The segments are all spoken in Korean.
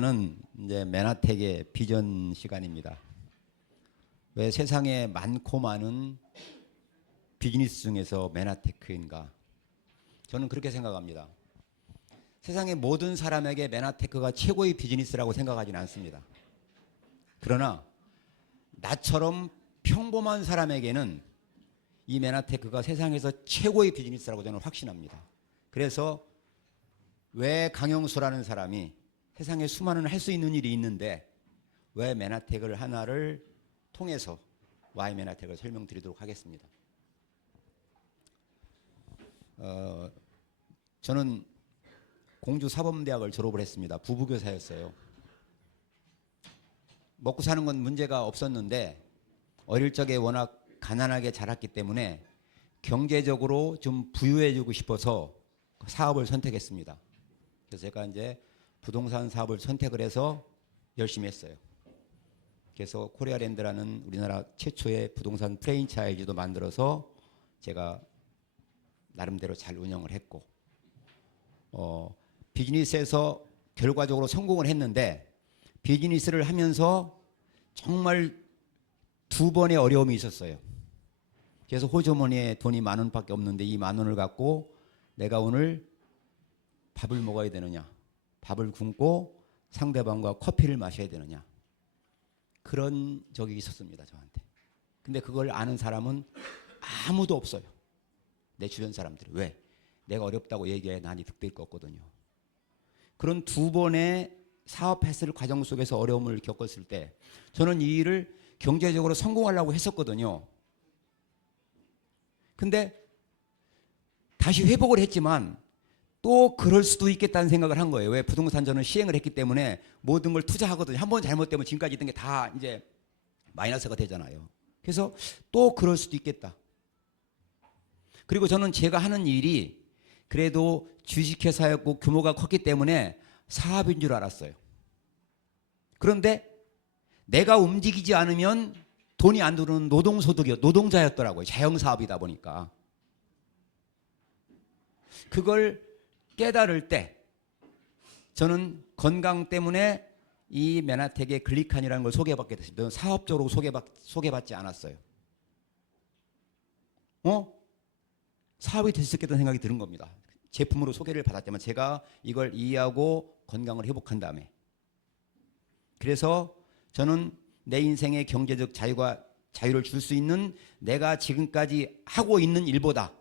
는 이제 맨하텍의 비전 시간입니다. 왜 세상에 많고 많은 비즈니스 중에서 맨하테크인가? 저는 그렇게 생각합니다. 세상의 모든 사람에게 맨하테크가 최고의 비즈니스라고 생각하지는 않습니다. 그러나 나처럼 평범한 사람에게는 이 맨하테크가 세상에서 최고의 비즈니스라고 저는 확신합니다. 그래서 왜 강영수라는 사람이 세상에 수많은 할 수 있는 일이 있는데 왜 맨하텍을 하나를 통해서 와이 맨하텍을 설명드리도록 하겠습니다. 저는 공주 사범대학을 졸업을 했습니다. 부부교사였어요. 먹고 사는 건 문제가 없었는데 어릴 적에 워낙 가난하게 자랐기 때문에 경제적으로 좀 부유해지고 싶어서 사업을 선택했습니다. 그래서 제가 이제 부동산 사업을 선택을 해서 열심히 했어요. 그래서 코리아랜드라는 우리나라 최초의 부동산 프랜차이즈도 만들어서 제가 나름대로 잘 운영을 했고 비즈니스에서 결과적으로 성공을 했는데 비즈니스를 하면서 정말 두 번의 어려움이 있었어요. 그래서 호주머니에 돈이 10,000원밖에 없는데 이 10,000원을 갖고 내가 오늘 밥을 먹어야 되느냐, 밥을 굶고 상대방과 커피를 마셔야 되느냐, 그런 적이 있었습니다, 저한테. 근데 그걸 아는 사람은 아무도 없어요. 내 주변 사람들이. 왜? 내가 어렵다고 얘기해 난이 득될 거 없거든요. 그런 두 번의 사업했을 과정 속에서 어려움을 겪었을 때 저는 이 일을 경제적으로 성공하려고 했었거든요. 근데 다시 회복을 했지만 또 그럴 수도 있겠다는 생각을 한 거예요. 왜? 부동산 저는 시행을 했기 때문에 모든 걸 투자하거든요. 한 번 잘못되면 지금까지 있던 게 다 이제 마이너스가 되잖아요. 그래서 또 그럴 수도 있겠다. 그리고 저는 제가 하는 일이 그래도 주식회사였고 규모가 컸기 때문에 사업인 줄 알았어요. 그런데 내가 움직이지 않으면 돈이 안 들어오는 노동자였더라고요. 자영사업이다 보니까. 그걸 깨달을 때 저는 건강 때문에 이 맨하텍의 글리칸이라는 걸 소개받게 됐습니다. 사업적으로 소개받지 않았어요. 사업이 될 수 있겠다는 생각이 드는 겁니다. 제품으로 소개를 받았지만 제가 이걸 이해하고 건강을 회복한 다음에 그래서 저는 내 인생의 경제적 자유를 줄 수 있는 내가 지금까지 하고 있는 일보다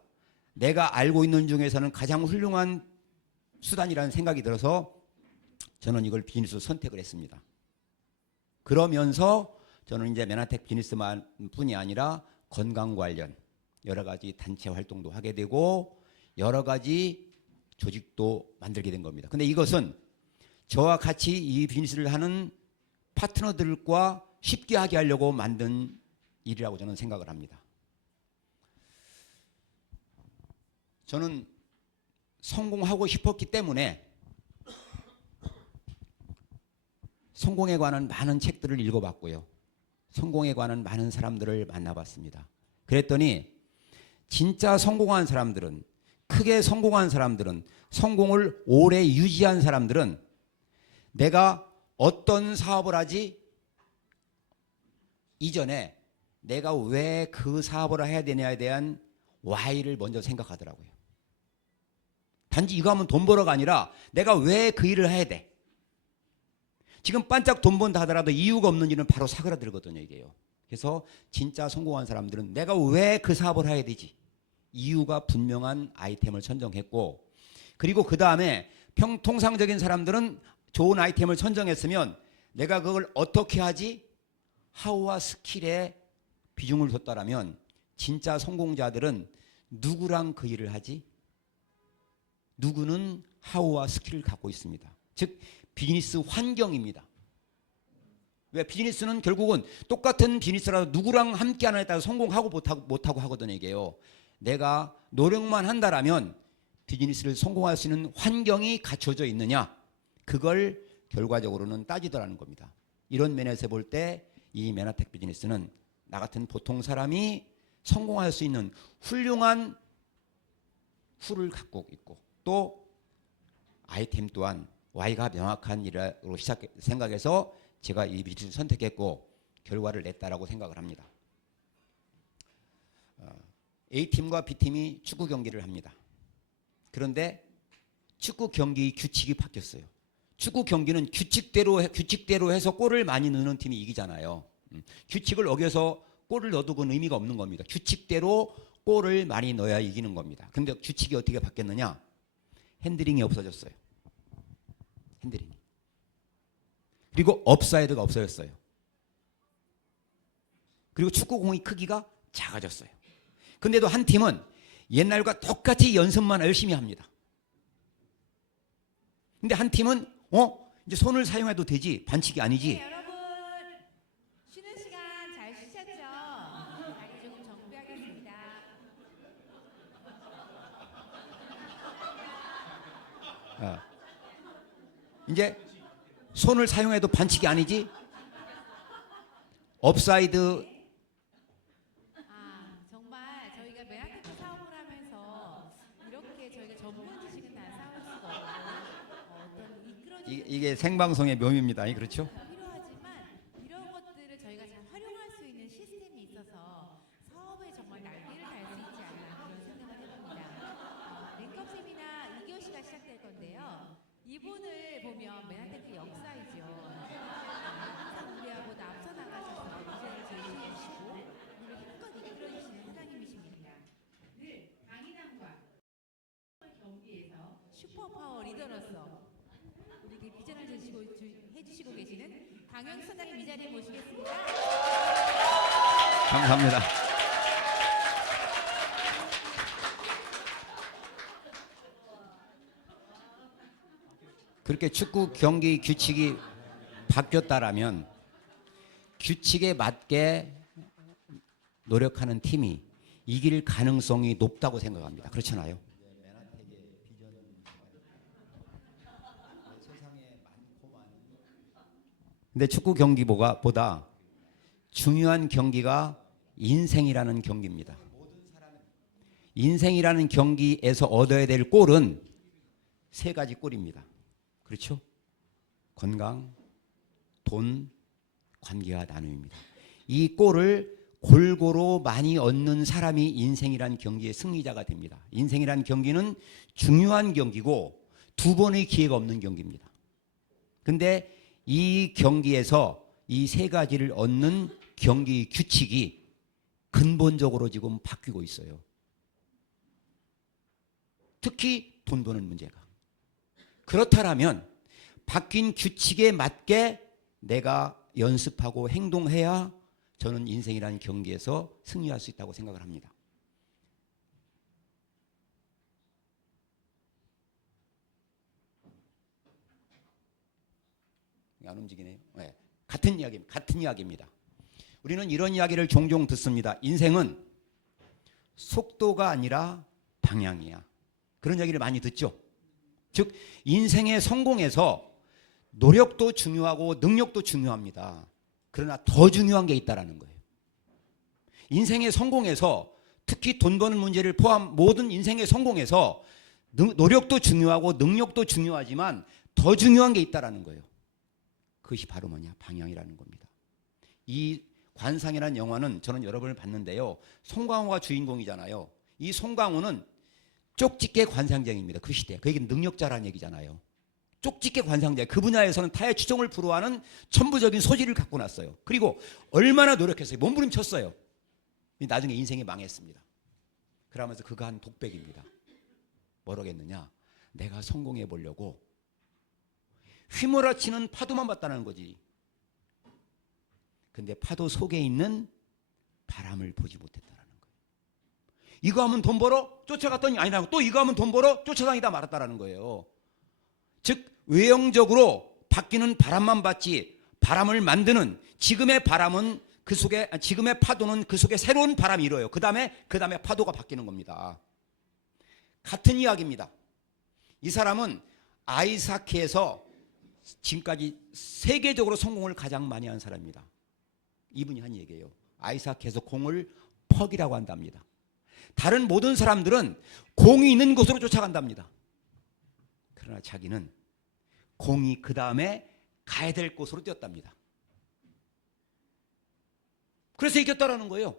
내가 알고 있는 중에서는 가장 훌륭한 수단이라는 생각이 들어서 저는 이걸 비즈니스로 선택을 했습니다. 그러면서 저는 이제 맨하텍 비즈니스만 뿐이 아니라 건강 관련 여러 가지 단체 활동도 하게 되고 여러 가지 조직도 만들게 된 겁니다. 근데 이것은 저와 같이 이 비즈니스를 하는 파트너들과 쉽게 하게 하려고 만든 일이라고 저는 생각을 합니다. 저는 성공하고 싶었기 때문에 성공에 관한 많은 책들을 읽어봤고요. 성공에 관한 많은 사람들을 만나봤습니다. 그랬더니 진짜 성공한 사람들은, 크게 성공한 사람들은, 성공을 오래 유지한 사람들은 내가 어떤 사업을 하지 이전에 내가 왜 그 사업을 해야 되냐에 대한 why를 먼저 생각하더라고요. 단지 이거 하면 돈 벌어가 아니라 내가 왜 그 일을 해야 돼. 지금 반짝 돈 번다 하더라도 이유가 없는 일은 바로 사그라들거든요, 이게요. 그래서 진짜 성공한 사람들은 내가 왜 그 사업을 해야 되지. 이유가 분명한 아이템을 선정했고, 그리고 그 다음에 통상적인 사람들은 좋은 아이템을 선정했으면 내가 그걸 어떻게 하지? 하우와 스킬에 비중을 뒀다라면 진짜 성공자들은 누구랑 그 일을 하지? 누구는 하우와 스킬을 갖고 있습니다. 즉 비즈니스 환경입니다. 왜? 비즈니스는 결국은 똑같은 비즈니스라도 누구랑 함께 하느냐에 따라 성공하고 못하고 하거든요. 이게요. 내가 노력만 한다라면 비즈니스를 성공할 수 있는 환경이 갖춰져 있느냐, 그걸 결과적으로는 따지더라는 겁니다. 이런 면에서 볼 때 이 맨하텍 비즈니스는 나 같은 보통 사람이 성공할 수 있는 훌륭한 훌을 갖고 있고 또 아이템 또한 Y가 명확한 일이라고 생각해서 제가 이 빛을 선택했고 결과를 냈다라고 생각을 합니다. A팀과 B팀이 축구 경기를 합니다. 그런데 축구 경기 규칙이 바뀌었어요. 축구 경기는 규칙대로 해서 골을 많이 넣는 팀이 이기잖아요. 규칙을 어겨서 골을 넣어도 그건 의미가 없는 겁니다. 규칙대로 골을 많이 넣어야 이기는 겁니다. 근데 규칙이 어떻게 바뀌었느냐? 핸들링이 없어졌어요. 핸들링이. 그리고 업사이드가 없어졌어요. 그리고 축구공의 크기가 작아졌어요. 근데도 한 팀은 옛날과 똑같이 연습만 열심히 합니다. 근데 한 팀은 이제 손을 사용해도 되지 반칙이 아니지. 네, 여러분 쉬는 시간 잘 쉬셨죠? 자리 조금 정비하겠습니다. 이제 손을 사용해도 반칙이 아니지. 업사이드. 정말 저희가 맨하탄 사업을 하면서 이렇게 저희가 전문 지식은 다 쌓을 수가 없고 어떤 이끌어주는 이게 생방송의 묘미입니다. 그렇죠? 필요하지만 이런 것들을 저희가 잘 활용할 수 있는 시스템이 있어서 사업에 정말 날개를 달 수 있지 않나 그런 생각을 해봅니다. 랭컵 세미나 2교시가 시작될 건데요. 이분을 보면 맨하탄의 역사이죠. 항상 우리하고도 앞서 나가셔서 비전을 제시해주시고 우리를 힘껏 이끌어주시는 사장님이십니다. 늘 강인함과 경기에서 슈퍼파워 리더로서 우리에게 비전을 해주시고 계시는 강영수 사장님 이 자리에 모시겠습니다. 감사합니다. 그렇게 축구 경기 규칙이 바뀌었다라면 규칙에 맞게 노력하는 팀이 이길 가능성이 높다고 생각합니다. 그렇잖아요. 근데 축구 경기보다 중요한 경기가 인생이라는 경기입니다. 인생이라는 경기에서 얻어야 될 골은 세 가지 골입니다. 그렇죠? 건강, 돈, 관계와 나눔입니다. 이 골을 골고루 많이 얻는 사람이 인생이란 경기의 승리자가 됩니다. 인생이란 경기는 중요한 경기고 두 번의 기회가 없는 경기입니다. 근데 이 경기에서 이 세 가지를 얻는 경기 규칙이 근본적으로 지금 바뀌고 있어요. 특히 돈 버는 문제가. 그렇다면 바뀐 규칙에 맞게 내가 연습하고 행동해야 저는 인생이라는 경기에서 승리할 수 있다고 생각을 합니다. 안 움직이네요. 네. 같은 이야기입니다. 우리는 이런 이야기를 종종 듣습니다. 인생은 속도가 아니라 방향이야. 그런 이야기를 많이 듣죠. 즉 인생의 성공에서 노력도 중요하고 능력도 중요합니다. 그러나 더 중요한 게 있다라는 거예요. 인생의 성공에서 특히 돈 버는 문제를 포함 모든 인생의 성공에서 노력도 중요하고 능력도 중요하지만 더 중요한 게 있다라는 거예요. 그것이 바로 뭐냐? 방향이라는 겁니다. 이 관상이라는 영화는 저는 여러 번을 봤는데요. 송강호가 주인공이잖아요. 이 송강호는 쪽집게 관상쟁입니다. 그 시대. 그 얘기는 능력자라는 얘기잖아요. 쪽집게 관상쟁. 그 분야에서는 타의 추종을 불허하는 천부적인 소질을 갖고 났어요. 그리고 얼마나 노력했어요. 몸부림쳤어요. 나중에 인생이 망했습니다. 그러면서 그가 한 독백입니다. 뭐라겠느냐? 내가 성공해 보려고 휘몰아치는 파도만 봤다는 거지. 근데 파도 속에 있는 바람을 보지 못했다는 거예요. 이거 하면 돈 벌어? 쫓아갔더니 아니라고. 또 이거 하면 돈 벌어? 쫓아다니다 말았다는 거예요. 즉 외형적으로 바뀌는 바람만 봤지 바람을 만드는 지금의 바람은 그 속에 지금의 파도는 그 속에 새로운 바람이 일어요. 그 다음에 파도가 바뀌는 겁니다. 같은 이야기입니다. 이 사람은 아이스하키에서 지금까지 세계적으로 성공을 가장 많이 한 사람입니다. 이분이 한 얘기예요. 아이스하키에서 공을 퍽이라고 한답니다. 다른 모든 사람들은 공이 있는 곳으로 쫓아간답니다. 그러나 자기는 공이 그 다음에 가야 될 곳으로 뛰었답니다. 그래서 이겼다라는 거예요.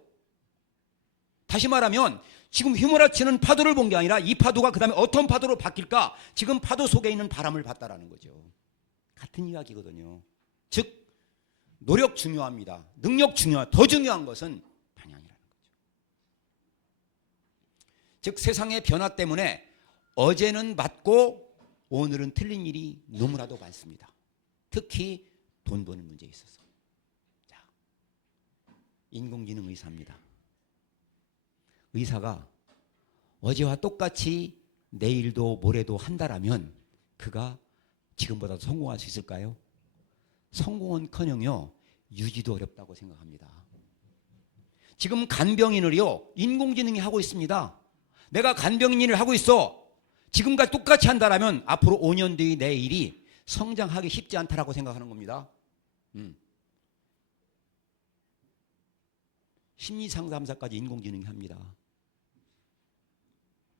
다시 말하면 지금 휘몰아치는 파도를 본 게 아니라 이 파도가 그 다음에 어떤 파도로 바뀔까, 지금 파도 속에 있는 바람을 봤다라는 거죠. 같은 이야기거든요. 즉 노력 중요합니다. 능력 중요하다. 더 중요한 것은 방향이라는 거죠. 즉 세상의 변화 때문에 어제는 맞고 오늘은 틀린 일이 너무나도 많습니다. 특히 돈 버는 문제에 있어서. 자, 인공지능 의사입니다. 의사가 어제와 똑같이 내일도 모레도 한다라면 그가 지금보다 성공할 수 있을까요? 성공은커녕요 유지도 어렵다고 생각합니다. 지금 간병인을요 인공지능이 하고 있습니다. 내가 간병인 일을 하고 있어. 지금과 똑같이 한다라면 앞으로 5년 뒤의 내 일이 성장하기 쉽지 않다라고 생각하는 겁니다. 심리상담사까지 인공지능이 합니다.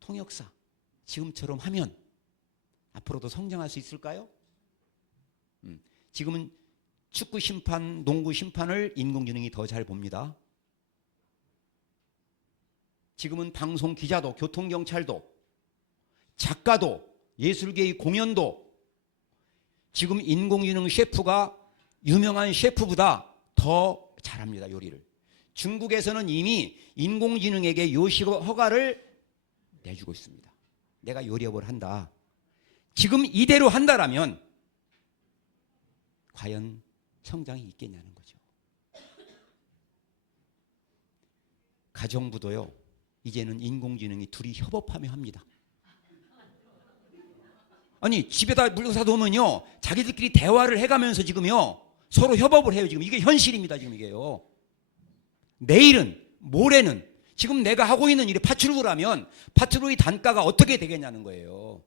통역사 지금처럼 하면 앞으로도 성장할 수 있을까요? 지금은 축구 심판, 농구 심판을 인공지능이 더 잘 봅니다. 지금은 방송 기자도, 교통경찰도, 작가도, 예술계의 공연도 지금 인공지능 셰프가 유명한 셰프보다 더 잘합니다. 요리를. 중국에서는 이미 인공지능에게 요식 허가를 내주고 있습니다. 내가 요리업을 한다. 지금 이대로 한다라면 과연 성장이 있겠냐는 거죠. 가정부도요 이제는 인공지능이 둘이 협업하며 합니다. 아니 집에다 물건 사놓으면요 자기들끼리 대화를 해가면서 지금요 서로 협업을 해요. 지금 이게 현실입니다. 지금 이게요. 내일은 모레는 지금 내가 하고 있는 일이 파출부라면 파출부의 단가가 어떻게 되겠냐는 거예요.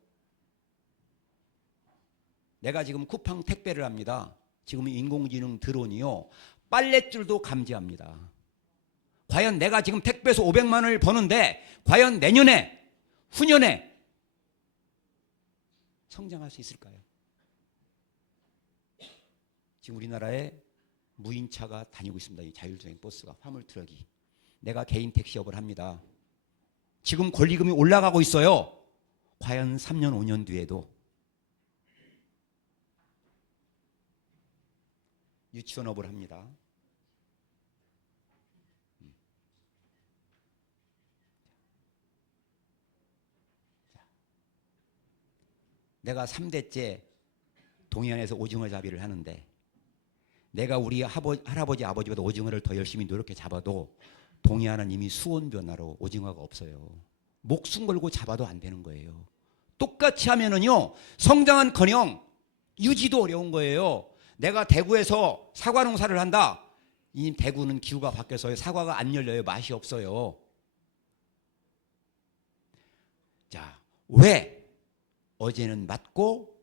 내가 지금 쿠팡 택배를 합니다. 지금 인공지능 드론이요 빨랫줄도 감지합니다. 과연 내가 지금 택배에서 500만 원을 버는데 과연 내년에 후년에 성장할 수 있을까요? 지금 우리나라에 무인차가 다니고 있습니다. 이 자율주행 버스가, 화물 트럭이. 내가 개인 택시업을 합니다. 지금 권리금이 올라가고 있어요. 과연 3년 5년 뒤에도 유치원업을 합니다. 내가 3대째 동해안에서 오징어 잡이를 하는데 내가 우리 할아버지 아버지보다 오징어를 더 열심히 노력해 잡아도 동해안은 이미 수온 변화로 오징어가 없어요. 목숨 걸고 잡아도 안 되는 거예요. 똑같이 하면은요 성장은커녕 유지도 어려운 거예요. 내가 대구에서 사과 농사를 한다. 이 대구는 기후가 바뀌어서 사과가 안 열려요. 맛이 없어요. 자, 왜 어제는 맞고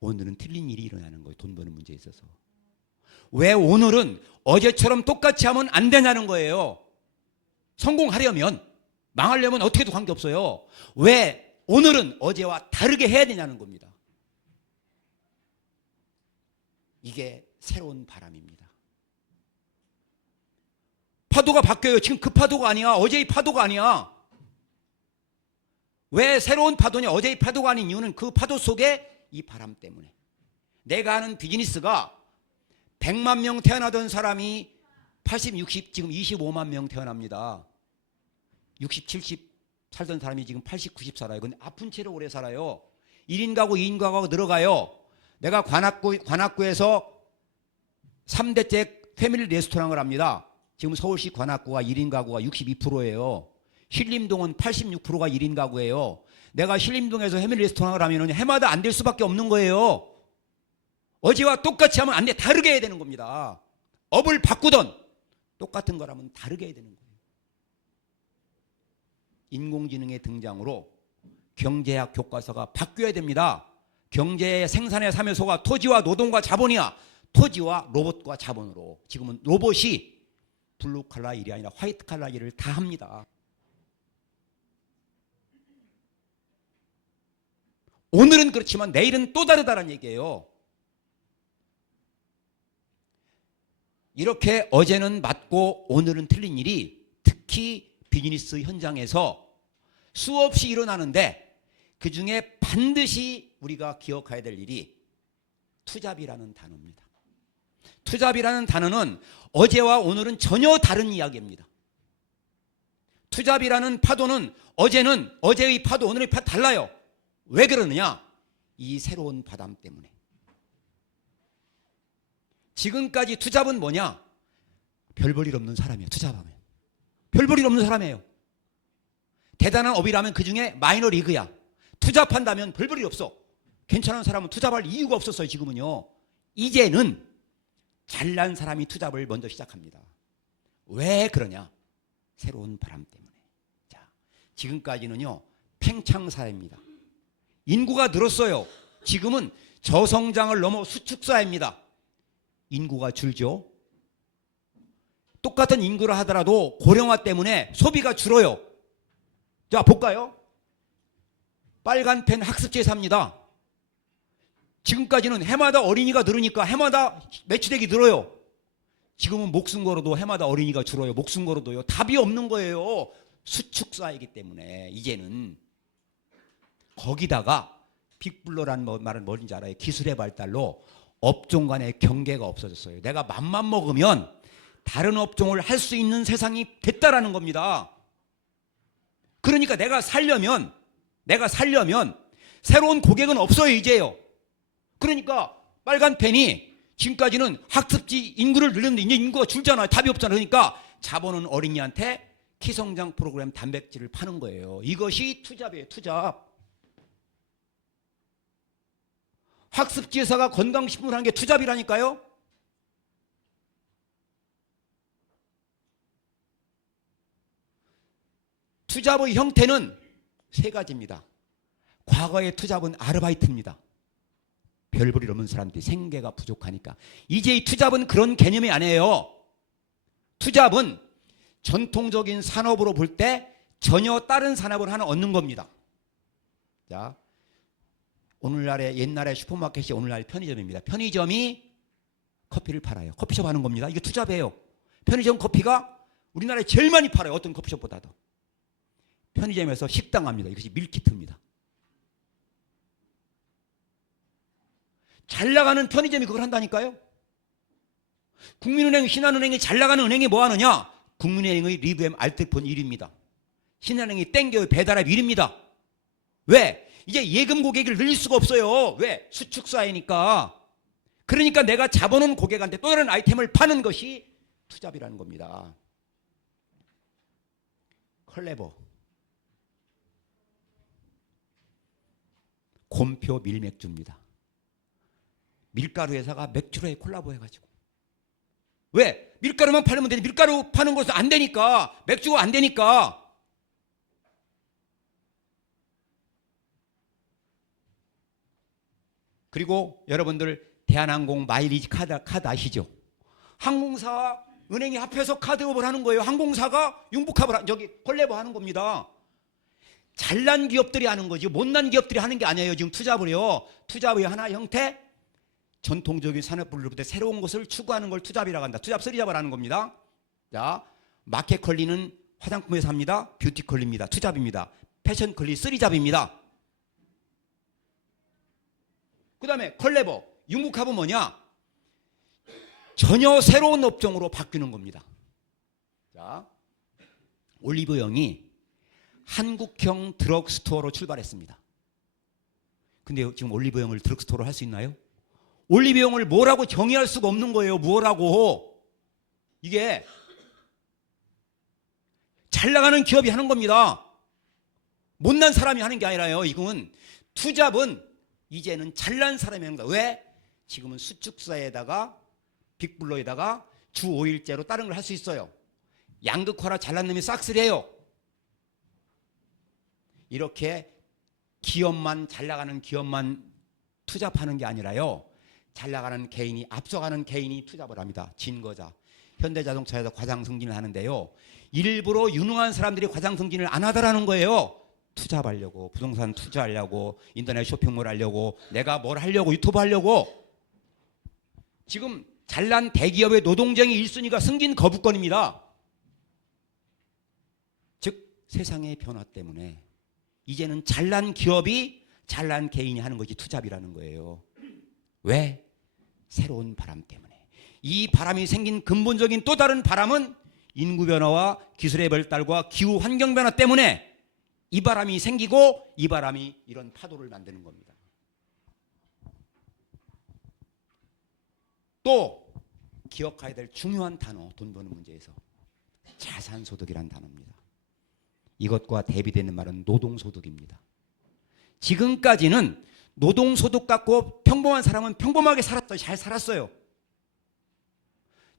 오늘은 틀린 일이 일어나는 거예요. 돈 버는 문제에 있어서. 왜 오늘은 어제처럼 똑같이 하면 안 되냐는 거예요. 성공하려면, 망하려면 어떻게 해도 관계없어요. 왜 오늘은 어제와 다르게 해야 되냐는 겁니다. 이게 새로운 바람입니다. 파도가 바뀌어요. 지금 그 파도가 아니야. 어제의 파도가 아니야. 왜 새로운 파도냐? 어제의 파도가 아닌 이유는 그 파도 속에 이 바람 때문에. 내가 하는 비즈니스가 100만 명 태어나던 사람이 80, 60, 지금 25만 명 태어납니다. 60, 70 살던 사람이 지금 80, 90 살아요. 근데 아픈 채로 오래 살아요. 1인 가구, 2인 가구가 늘어가요. 내가 관악구에서 3대째 패밀리 레스토랑을 합니다. 지금 서울시 관악구가 1인 가구가 62%예요. 신림동은 86%가 1인 가구예요. 내가 신림동에서 패밀리 레스토랑을 하면 해마다 안 될 수밖에 없는 거예요. 어제와 똑같이 하면 안 돼. 다르게 해야 되는 겁니다. 업을 바꾸던 똑같은 거라면 다르게 해야 되는 거예요. 인공지능의 등장으로 경제학 교과서가 바뀌어야 됩니다. 경제의 생산의 삶에서가 토지와 노동과 자본이야. 토지와 로봇과 자본으로. 지금은 로봇이 블루 칼라 일이 아니라 화이트 칼라 일을 다 합니다. 오늘은 그렇지만 내일은 또 다르다는 얘기예요. 이렇게 어제는 맞고 오늘은 틀린 일이 특히 비즈니스 현장에서 수없이 일어나는데 그중에 반드시 우리가 기억해야 될 일이 투잡이라는 단어입니다. 투잡이라는 단어는 어제와 오늘은 전혀 다른 이야기입니다. 투잡이라는 파도는 어제는 어제의 파도, 오늘의 파도 달라요. 왜 그러느냐? 이 새로운 바람 때문에. 지금까지 투잡은 뭐냐? 별 볼 일 없는 사람이에요. 투잡하면 별 볼 일 없는 사람이에요. 대단한 업이라면 그중에 마이너 리그야. 투잡한다면 별 볼 일 없어. 괜찮은 사람은 투잡할 이유가 없었어요. 지금은요. 이제는 잘난 사람이 투잡을 먼저 시작합니다. 왜 그러냐? 새로운 바람 때문에. 자, 지금까지는요 팽창사회입니다. 인구가 늘었어요. 지금은 저성장을 넘어 수축사회입니다. 인구가 줄죠. 똑같은 인구를 하더라도 고령화 때문에 소비가 줄어요. 자, 볼까요? 빨간 펜 학습제사입니다. 지금까지는 해마다 어린이가 늘으니까 해마다 매출액이 늘어요. 지금은 목숨 걸어도 해마다 어린이가 줄어요. 목숨 걸어도요. 답이 없는 거예요. 수축사이기 때문에 이제는. 거기다가 빅블러라는 말은 뭔지 알아요? 기술의 발달로 업종 간의 경계가 없어졌어요. 내가 맘만 먹으면 다른 업종을 할 수 있는 세상이 됐다라는 겁니다. 그러니까 내가 살려면 새로운 고객은 없어요. 이제요. 그러니까 빨간 펜이 지금까지는 학습지 인구를 늘렸는데 이제 인구가 줄잖아요. 답이 없잖아요. 그러니까 자본은 어린이한테 키성장 프로그램 단백질을 파는 거예요. 이것이 투잡이에요. 투잡. 학습지 회사가 건강식품을 하는 게 투잡이라니까요. 투잡의 형태는 세 가지입니다. 과거의 투잡은 아르바이트입니다. 별 볼 일 없는 사람들이 생계가 부족하니까. 이제 이 투잡은 그런 개념이 아니에요. 투잡은 전통적인 산업으로 볼 때 전혀 다른 산업을 하나 얻는 겁니다. 자, 오늘날의 옛날의 슈퍼마켓이 오늘날의 편의점입니다. 편의점이 커피를 팔아요. 커피숍 하는 겁니다. 이게 투잡이에요. 편의점 커피가 우리나라에 제일 많이 팔아요. 어떤 커피숍보다도. 편의점에서 식당 합니다. 이것이 밀키트입니다. 잘 나가는 편의점이 그걸 한다니까요. 국민은행, 신한은행이 잘 나가는 은행이 뭐 하느냐? 국민은행의 리브엠 알뜰폰 1위입니다. 신한은행이 땡겨요. 배달앱 1위입니다. 왜? 이제 예금 고객을 늘릴 수가 없어요. 왜? 수축사회니까. 그러니까 내가 잡아놓은 고객한테 또 다른 아이템을 파는 것이 투잡이라는 겁니다. 컬레버, 곰표 밀맥주입니다. 밀가루 회사가 맥주로에 콜라보 해가지고. 왜? 밀가루만 팔면 되니 밀가루 파는 것은 안 되니까. 맥주가 안 되니까. 그리고 여러분들 대한항공 마일리지 카드 아시죠? 항공사와 은행이 합해서 카드업을 하는 거예요. 항공사가 융복합을 저기 콜라보 하는 겁니다. 잘난 기업들이 하는 거지 못난 기업들이 하는 게 아니에요. 지금 투잡을요. 투잡의 하나 형태, 전통적인 산업분류부터 새로운 것을 추구하는 걸 투잡이라고 한다. 투잡, 쓰리잡을 하는 겁니다. 자, 마켓컬리는 화장품 회사입니다. 뷰티컬리입니다. 투잡입니다. 패션컬리 쓰리잡입니다. 그 다음에 컬레버, 융복합은 뭐냐? 전혀 새로운 업종으로 바뀌는 겁니다. 자, 올리브영이 한국형 드럭스토어로 출발했습니다. 근데 지금 올리브영을 드럭스토어로 할 수 있나요? 올리브영을 뭐라고 정의할 수가 없는 거예요. 뭐라고. 이게 잘 나가는 기업이 하는 겁니다. 못난 사람이 하는 게 아니라요. 이건 투잡은 이제는 잘난 사람이 하는 거다. 왜? 지금은 수축사에다가 빅블러에다가 주 5일제로 다른 걸 할 수 있어요. 양극화라 잘난 놈이 싹쓸이 해요. 이렇게 기업만, 잘 나가는 기업만 투잡하는 게 아니라요. 잘 나가는 개인이, 앞서가는 개인이 투잡을 합니다. 진거자. 현대자동차에서 과장 승진을 하는데요. 일부러 유능한 사람들이 과장 승진을 안 하더라는 거예요. 투잡하려고, 부동산 투자하려고, 인터넷 쇼핑몰 하려고, 내가 뭘 하려고, 유튜브 하려고. 지금 잘난 대기업의 노동쟁이 1순위가 승진 거부권입니다. 즉 세상의 변화 때문에 이제는 잘난 기업이 잘난 개인이 하는 것이 투잡이라는 거예요. 왜? 새로운 바람 때문에. 이 바람이 생긴 근본적인 또 다른 바람은 인구 변화와 기술의 발달과 기후 환경 변화 때문에 이 바람이 생기고 이 바람이 이런 파도를 만드는 겁니다. 또 기억해야 될 중요한 단어, 돈 버는 문제에서 자산소득이란 단어입니다. 이것과 대비되는 말은 노동소득입니다. 지금까지는 노동소득 갖고 평범한 사람은 평범하게 살았어요. 잘 살았어요.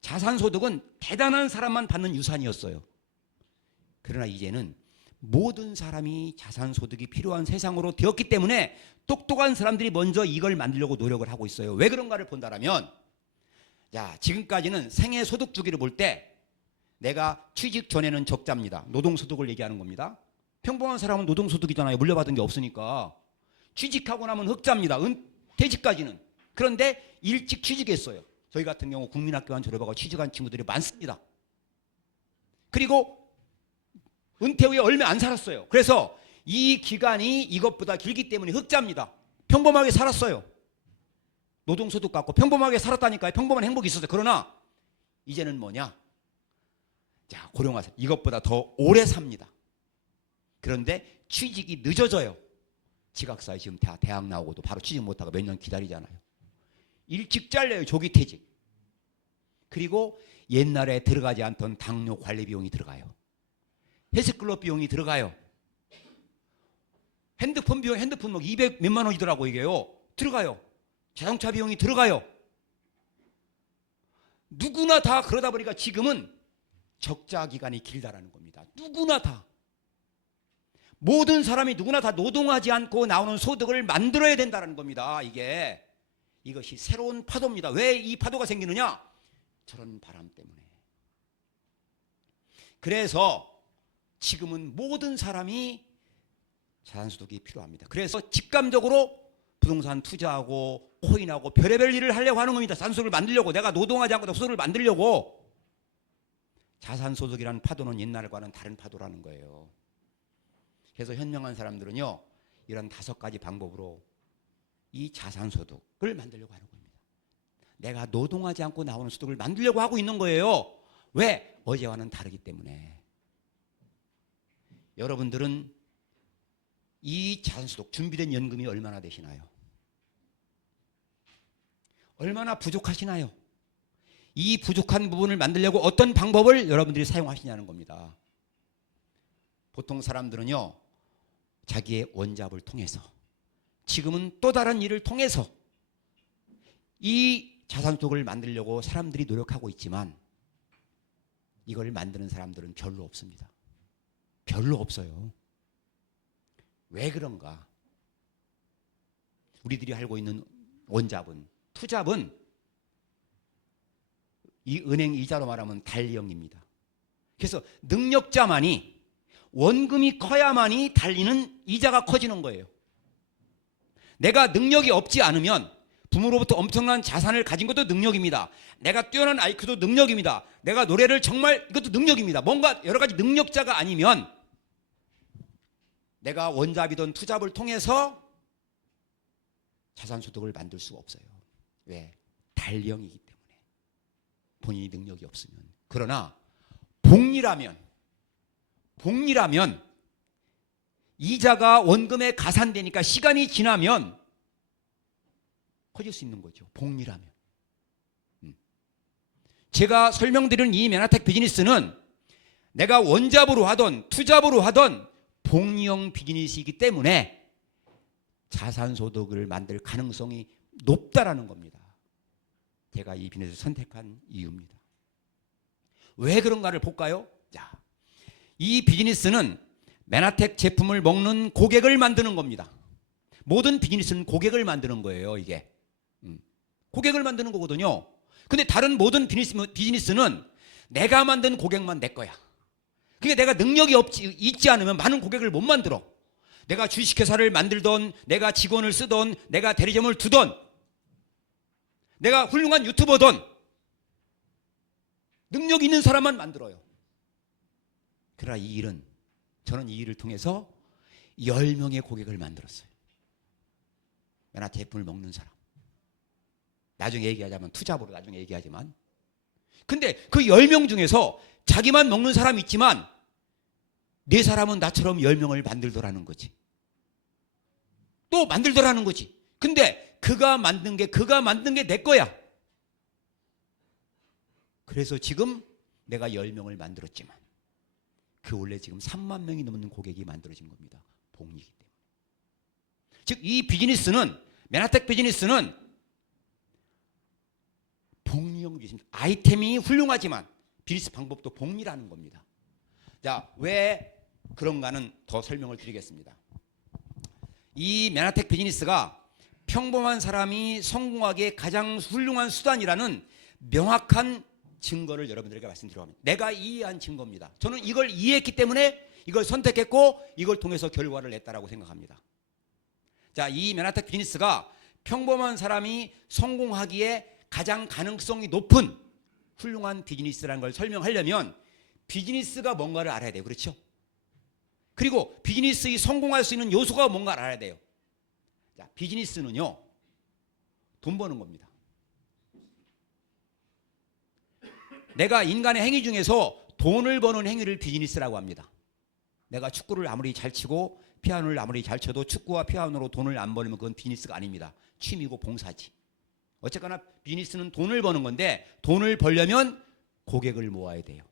자산소득은 대단한 사람만 받는 유산이었어요. 그러나 이제는 모든 사람이 자산소득이 필요한 세상으로 되었기 때문에 똑똑한 사람들이 먼저 이걸 만들려고 노력을 하고 있어요. 왜 그런가를 본다면, 자, 지금까지는 생애소득 주기를 볼 때 내가 취직 전에는 적자입니다. 노동소득을 얘기하는 겁니다. 평범한 사람은 노동소득이잖아요. 물려받은 게 없으니까. 취직하고 나면 흑자입니다. 퇴직까지는. 그런데 일찍 취직했어요. 저희 같은 경우 국민학교만 졸업하고 취직한 친구들이 많습니다. 그리고 은퇴 후에 얼마 안 살았어요. 그래서 이 기간이 이것보다 길기 때문에 흑자입니다. 평범하게 살았어요. 노동소득 갖고 평범하게 살았다니까요. 평범한 행복이 있었어요. 그러나 이제는 뭐냐? 자, 고령화사 이것보다 더 오래 삽니다. 그런데 취직이 늦어져요. 지각사에 지금 대학 나오고도 바로 취직 못하고 몇 년 기다리잖아요. 일찍 잘려요. 조기퇴직. 그리고 옛날에 들어가지 않던 당뇨 관리 비용이 들어가요. 헬스클럽 비용이 들어가요. 핸드폰 비용, 핸드폰 뭐 200 몇만 원이더라고 이게요. 들어가요. 자동차 비용이 들어가요. 누구나 다 그러다 보니까 지금은 적자 기간이 길다라는 겁니다. 누구나 다. 모든 사람이 누구나 다 노동하지 않고 나오는 소득을 만들어야 된다는 겁니다. 이것이 새로운 파도입니다. 왜 이 파도가 생기느냐? 저런 바람 때문에. 그래서 지금은 모든 사람이 자산소득이 필요합니다. 그래서 직감적으로 부동산 투자하고 코인하고 별의별 일을 하려고 하는 겁니다. 자산소득을 만들려고. 내가 노동하지 않고 소득을 만들려고. 자산소득이라는 파도는 옛날과는 다른 파도라는 거예요. 그래서 현명한 사람들은요, 이런 5가지 방법으로 이 자산소득을 만들려고 하는 겁니다. 내가 노동하지 않고 나오는 소득을 만들려고 하고 있는 거예요. 왜? 어제와는 다르기 때문에. 여러분들은 이 자산소득, 준비된 연금이 얼마나 되시나요? 얼마나 부족하시나요? 이 부족한 부분을 만들려고 어떤 방법을 여러분들이 사용하시냐는 겁니다. 보통 사람들은요, 자기의 원잡을 통해서, 지금은 또 다른 일을 통해서 이 자산소득을 만들려고 사람들이 노력하고 있지만 이걸 만드는 사람들은 별로 없습니다. 별로 없어요. 왜 그런가? 우리들이 알고 있는 원잡은, 투잡은 이 은행 이자로 말하면 달리형입니다. 그래서 능력자만이, 원금이 커야만이 달리는 이자가 커지는 거예요. 내가 능력이 없지 않으면 부모로부터 엄청난 자산을 가진 것도 능력입니다. 내가 뛰어난 IQ도 능력입니다. 내가 노래를 정말, 이것도 능력입니다. 뭔가 여러 가지 능력자가 아니면 내가 원잡이든 투잡을 통해서 자산소득을 만들 수가 없어요. 왜? 달령이기 때문에. 본인이 능력이 없으면. 그러나 복리라면 이자가 원금에 가산되니까 시간이 지나면 커질 수 있는 거죠. 복리라면. 제가 설명드린 이 맨하탄 비즈니스는 내가 원잡으로 하던 투잡으로 하던 복리형 비즈니스이기 때문에 자산소득을 만들 가능성이 높다라는 겁니다. 제가 이 비즈니스를 선택한 이유입니다. 왜 그런가를 볼까요? 자, 이 비즈니스는 맨하탄 제품을 먹는 고객을 만드는 겁니다. 모든 비즈니스는 고객을 만드는 거예요. 이게 고객을 만드는 거거든요. 근데 다른 모든 비즈니스는 내가 만든 고객만 내 거야. 그러니까 내가 능력이 있지 않으면 많은 고객을 못 만들어. 내가 주식회사를 만들던, 내가 직원을 쓰던, 내가 대리점을 두던, 내가 훌륭한 유튜버던 능력 있는 사람만 만들어요. 그러나 이 일은, 저는 이 일을 통해서 10명의 고객을 만들었어요. 맨하 제품을 먹는 사람. 나중에 얘기하자면, 투잡으로 나중에 얘기하지만, 근데 그 10명 중에서 자기만 먹는 사람이 있지만 네 사람은 나처럼 10명을 만들더라는 거지. 또 만들더라는 거지. 근데 그가 만든 게 내 거야. 그래서 지금 내가 10명을 만들었지만 그 원래 지금 3만 명이 넘는 고객이 만들어진 겁니다. 복리이기 때문에. 즉 이 비즈니스는, 맨하텍 비즈니스는 복리형 비즈니스. 아이템이 훌륭하지만 비즈니스 방법도 복리라는 겁니다. 자, 왜 그런가는 더 설명을 드리겠습니다. 이 맨하텍 비즈니스가 평범한 사람이 성공하기에 가장 훌륭한 수단이라는 명확한 증거를 여러분들에게 말씀드리면, 내가 이해한 증거입니다. 저는 이걸 이해했기 때문에 이걸 선택했고 이걸 통해서 결과를 냈다라고 생각합니다. 자, 이 맨하텍 비즈니스가 평범한 사람이 성공하기에 가장 가능성이 높은 훌륭한 비즈니스라는 걸 설명하려면 비즈니스가 뭔가를 알아야 돼요. 그렇죠? 그리고 비즈니스의 성공할 수 있는 요소가 뭔가를 알아야 돼요. 자, 비즈니스는요, 돈 버는 겁니다. 내가 인간의 행위 중에서 돈을 버는 행위를 비즈니스라고 합니다. 내가 축구를 아무리 잘 치고 피아노를 아무리 잘 쳐도 축구와 피아노로 돈을 안 벌면 그건 비즈니스가 아닙니다. 취미고 봉사지. 어쨌거나 비즈니스는 돈을 버는 건데, 돈을 벌려면 고객을 모아야 돼요.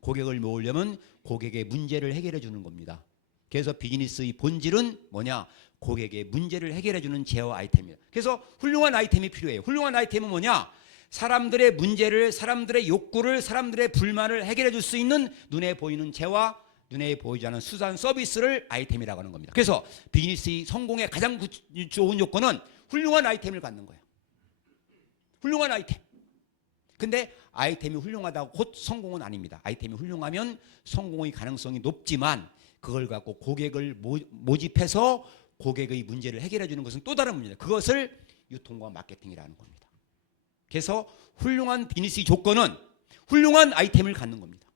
고객을 모으려면 고객의 문제를 해결해 주는 겁니다. 그래서 비즈니스의 본질은 뭐냐? 고객의 문제를 해결해 주는 제어 아이템입니다. 그래서 훌륭한 아이템이 필요해요. 훌륭한 아이템은 뭐냐? 사람들의 문제를, 사람들의 욕구를, 사람들의 불만을 해결해 줄 수 있는 눈에 보이는 재화, 눈에 보이지 않는 수단 서비스를 아이템이라고 하는 겁니다. 그래서 비즈니스의 성공의 가장 좋은 요건은 훌륭한 아이템을 갖는 거예요. 훌륭한 아이템. 근데 아이템이 훌륭하다고 곧 성공은 아닙니다. 아이템이 훌륭하면 성공의 가능성이 높지만 그걸 갖고 고객을 모집해서 고객의 문제를 해결해 주는 것은 또 다른 문제입니다. 그것을 유통과 마케팅이라는 겁니다. 그래서 훌륭한 비즈니스의 조건은 훌륭한 아이템을 갖는 겁니다.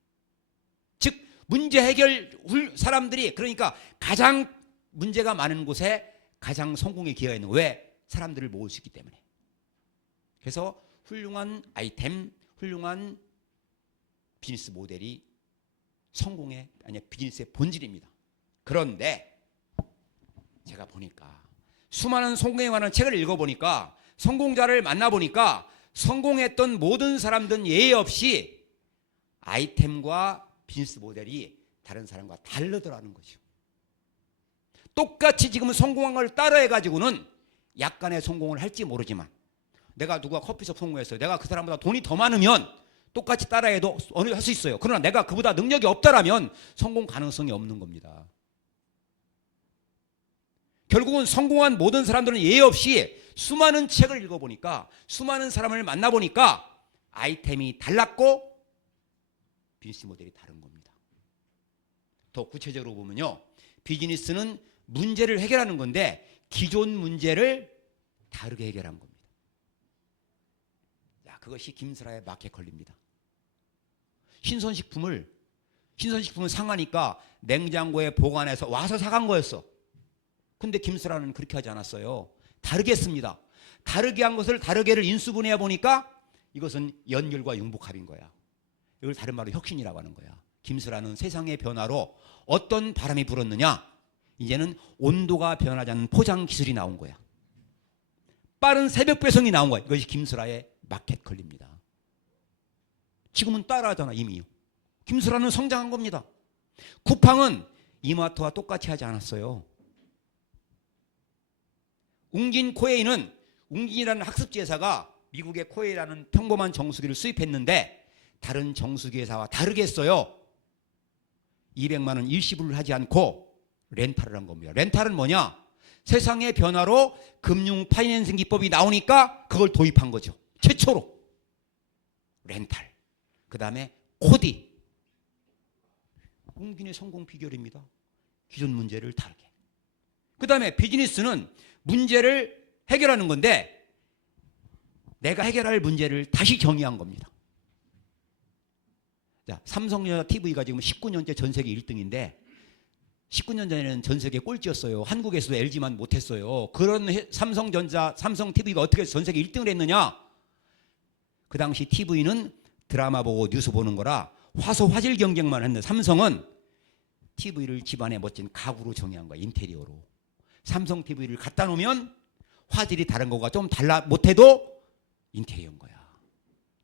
즉 문제 해결, 사람들이, 그러니까 가장 문제가 많은 곳에 가장 성공의 기회가 있는 거예요. 왜? 사람들을 모을 수 있기 때문에. 그래서 훌륭한 아이템, 훌륭한 비즈니스 모델이 성공의, 아니 비즈니스의 본질입니다. 그런데 제가 보니까 수많은 성공에 관한 책을 읽어보니까, 성공자를 만나보니까 성공했던 모든 사람들은 예의 없이 아이템과 비즈니스 모델이 다른 사람과 다르더라는 거죠. 똑같이 지금 성공한 걸 따라해가지고는 약간의 성공을 할지 모르지만, 내가 누가 커피숍 성공했어요. 내가 그 사람보다 돈이 더 많으면 똑같이 따라해도 어느 정도 할 수 있어요. 그러나 내가 그보다 능력이 없다라면 성공 가능성이 없는 겁니다. 결국은 성공한 모든 사람들은 예의 없이 수많은 책을 읽어보니까, 수많은 사람을 만나보니까 아이템이 달랐고 비즈니스 모델이 다른 겁니다. 더 구체적으로 보면요, 비즈니스는 문제를 해결하는 건데 기존 문제를 다르게 해결한 겁니다. 자, 그것이 김스라의 마켓컬리입니다. 신선식품을 상하니까 냉장고에 보관해서 와서 사간 거였어. 근데 김스라는 그렇게 하지 않았어요. 다르게 했습니다. 다르게 한 것을 다르게를 인수분해해 보니까 이것은 연결과 융복합인 거야. 이걸 다른 말로 혁신이라고 하는 거야. 김스라는 세상의 변화로 어떤 바람이 불었느냐? 이제는 온도가 변하지 않는 포장 기술이 나온 거야. 빠른 새벽 배송이 나온 거야. 이것이 김스라의 마켓컬리입니다. 지금은 따라하잖아, 이미요. 김스라는 성장한 겁니다. 쿠팡은 이마트와 똑같이 하지 않았어요. 웅진 코웨이는, 웅진이라는 학습지 회사가 미국의 코웨이라는 평범한 정수기를 수입했는데 다른 정수기 회사와 다르게 했어요. 200만 원 일시불을 하지 않고 렌탈을 한 겁니다. 렌탈은 뭐냐? 세상의 변화로 금융 파이낸싱 기법이 나오니까 그걸 도입한 거죠. 최초로 렌탈. 그 다음에 코디. 웅진의 성공 비결입니다. 기존 문제를 다르게. 그 다음에 비즈니스는 문제를 해결하는 건데 내가 해결할 문제를 다시 정의한 겁니다. 자, 삼성전자 TV가 지금 19년째 전 세계 1등인데 19년 전에는 전 세계 꼴찌였어요. 한국에서도 LG만 못했어요. 그런 삼성전자, 삼성 TV가 어떻게 전 세계 1등을 했느냐? 그 당시 TV는 드라마 보고 뉴스 보는 거라 화소 화질 경쟁만 했는데 삼성은 TV를 집안에 멋진 가구로 정의한 거야. 인테리어로. 삼성 TV를 갖다 놓으면 화질이 다른 거가 좀 달라 못해도 인테리어인 거야.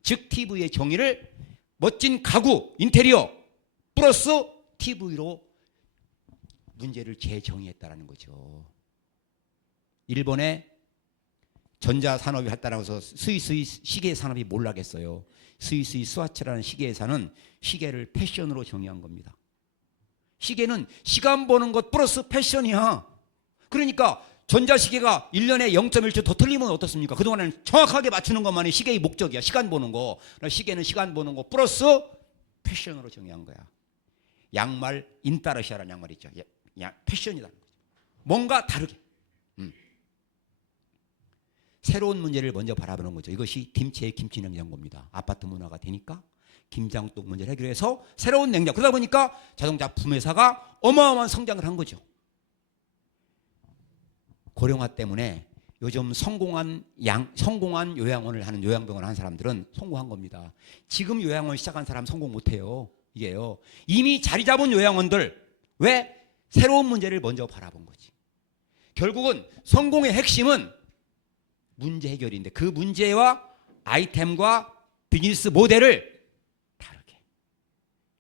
즉 TV의 정의를 멋진 가구, 인테리어 플러스 TV로 문제를 재정의했다라는 거죠. 일본의 전자산업이 활달하고 해서 스위스의 시계 산업이 몰락했어요. 스위스의 스와츠라는 시계 회사는 시계를 패션으로 정의한 겁니다. 시계는 시간 보는 것 플러스 패션이야. 그러니까 전자시계가 1년에 0.1초 더 틀리면 어떻습니까? 그동안은 정확하게 맞추는 것만이 시계의 목적이야. 시간 보는 거. 시계는 시간 보는 거 플러스 패션으로 정의한 거야. 양말 인따르시아라는 양말 있죠. 패션이라는 거죠. 뭔가 다르게. 새로운 문제를 먼저 바라보는 거죠. 이것이 김치의 김치 냉장고입니다. 아파트 문화가 되니까 김장동 문제를 해결해서 새로운 냉장고. 그러다 보니까 자동차 품회사가 어마어마한 성장을 한 거죠. 고령화 때문에 요즘 성공한 요양원을 하는 요양병원을 하는 사람들은 성공한 겁니다. 지금 요양원 시작한 사람 성공 못해요. 이게요. 이미 자리 잡은 요양원들 왜 새로운 문제를 먼저 바라본 거지. 결국은 성공의 핵심은 문제 해결인데 그 문제와 아이템과 비즈니스 모델을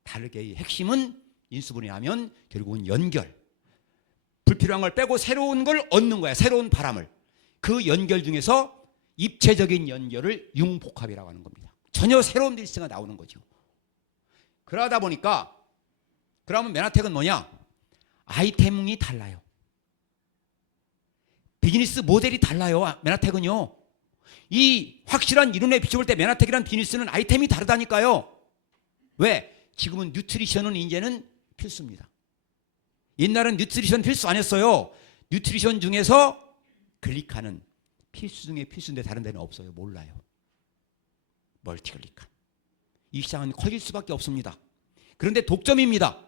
다르게 핵심은 인수분해하면 결국은 연결. 불필요한 걸 빼고 새로운 걸 얻는 거야. 새로운 바람을. 그 연결 중에서 입체적인 연결을 융복합이라고 하는 겁니다. 전혀 새로운 비즈니스가 나오는 거죠. 그러다 보니까 그러면 맨하텍은 뭐냐? 아이템이 달라요. 비즈니스 모델이 달라요. 맨하텍은요. 이 확실한 이론에 비춰볼 때 맨하텍이란 비즈니스는 아이템이 다르다니까요. 왜? 지금은 뉴트리션은 이제는 필수입니다. 옛날은 뉴트리션 필수 아니었어요. 뉴트리션 중에서 글리칸은 필수 중에 필수인데 다른 데는 없어요. 몰라요. 멀티글리칸. 이 시장은 커질 수밖에 없습니다. 그런데 독점입니다.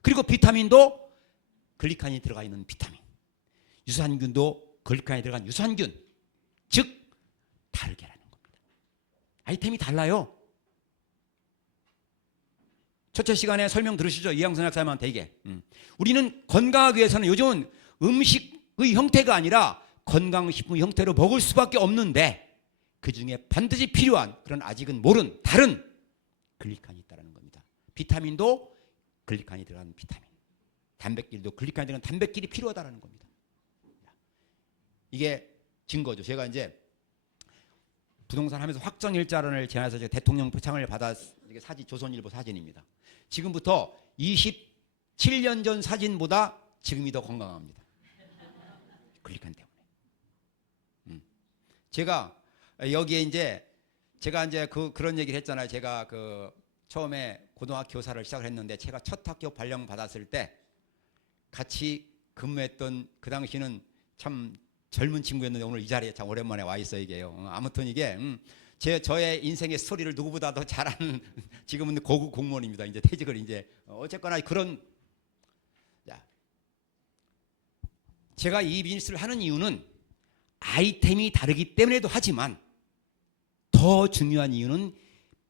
그리고 비타민도 글리칸이 들어가 있는 비타민. 유산균도 글리칸이 들어간 유산균. 즉 다르게라는 겁니다. 아이템이 달라요. 첫째 시간에 설명 들으시죠? 이양선 학사님한테 이게. 우리는 건강하기 위해서는 요즘은 음식의 형태가 아니라 건강식품의 형태로 먹을 수밖에 없는데 그중에 반드시 필요한 그런 아직은 모른 다른 글리칸이 있다는 겁니다. 비타민도 글리칸이 들어간 비타민. 단백질도 글리칸이 들어간 단백질이 필요하다는 겁니다. 이게 증거죠. 제가 이제 부동산 하면서 확정일자론을 제안해서 제가 대통령 표창을 받아 이게 사진 조선일보 사진입니다. 지금부터 27년 전 사진보다 지금이 더 건강합니다. 글리칸 때문에. 제가 여기에 이제 제가 이제 그런 얘기를 했잖아요. 제가 처음에 고등학교 교사를 시작을 했는데 제가 첫 학교 발령 받았을 때 같이 근무했던 그 당시는 참 젊은 친구였는데 오늘 이 자리에 참 오랜만에 와 있어 이게요. 아무튼 이게 저의 인생의 스토리를 누구보다 더 잘 아는 지금은 고급 공무원입니다. 이제 퇴직을 이제 어쨌거나 그런 제가 이 비즈니스를 하는 이유는 아이템이 다르기 때문에도 하지만 더 중요한 이유는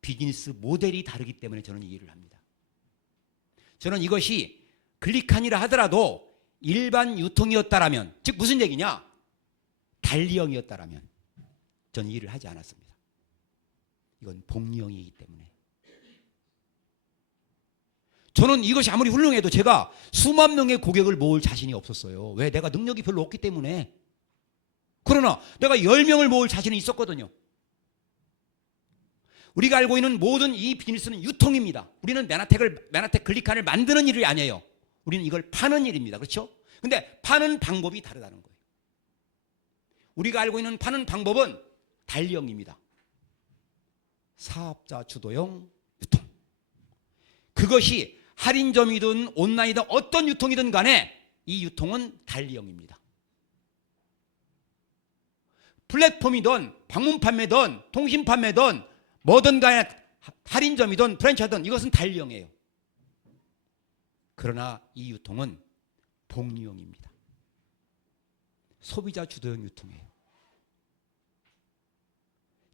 비즈니스 모델이 다르기 때문에 저는 이 일을 합니다. 저는 이것이 글리칸이라 하더라도 일반 유통이었다라면 즉 무슨 얘기냐? 달리형이었다라면 저는 이 일을 하지 않았습니다. 이건 복리형이기 때문에. 저는 이것이 아무리 훌륭해도 제가 수만 명의 고객을 모을 자신이 없었어요. 왜? 내가 능력이 별로 없기 때문에. 그러나 내가 10명을 모을 자신은 있었거든요. 우리가 알고 있는 모든 이 비즈니스는 유통입니다. 우리는 맨하텍 글리칸을 만드는 일이 아니에요. 우리는 이걸 파는 일입니다. 그렇죠? 근데 파는 방법이 다르다는 거예요. 우리가 알고 있는 파는 방법은 달리형입니다. 사업자 주도형 유통. 그것이 할인점이든 온라인이든 어떤 유통이든 간에 이 유통은 달리형입니다. 플랫폼이든 방문 판매든 통신 판매든 뭐든 간에 할인점이든 프랜차이즈든 이것은 달리형이에요. 그러나 이 유통은 복리형입니다. 소비자 주도형 유통이에요.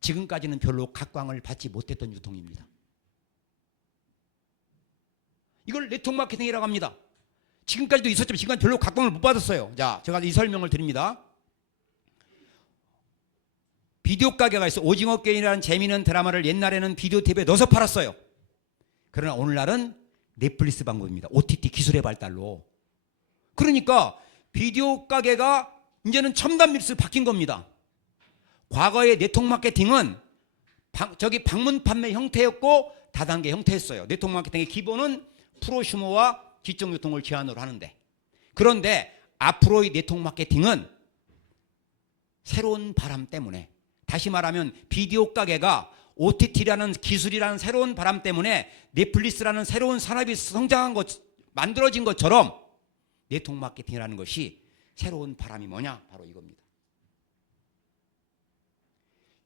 지금까지는 별로 각광을 받지 못했던 유통입니다. 이걸 네트워크 마케팅이라고 합니다. 지금까지도 있었지만 지금까지 별로 각광을 못 받았어요. 자, 제가 이 설명을 드립니다. 비디오 가게가 있어. 오징어 게임이라는 재미있는 드라마를 옛날에는 비디오 테이프에 넣어서 팔았어요. 그러나 오늘날은 넷플릭스 방법입니다. OTT 기술의 발달로. 그러니까 비디오 가게가 이제는 첨단 밀수 바뀐 겁니다. 과거의 네트워크 마케팅은 방문 판매 형태였고 다단계 형태였어요. 네트워크 마케팅의 기본은 프로슈머와 지적 유통을 제한으로 하는데, 그런데 앞으로의 네트워크 마케팅은 새로운 바람 때문에, 다시 말하면 비디오 가게가 OTT라는 기술이라는 새로운 바람 때문에 넷플릭스라는 새로운 산업이 성장한 것, 만들어진 것처럼 네트워크 마케팅이라는 것이 새로운 바람이 뭐냐? 바로 이겁니다.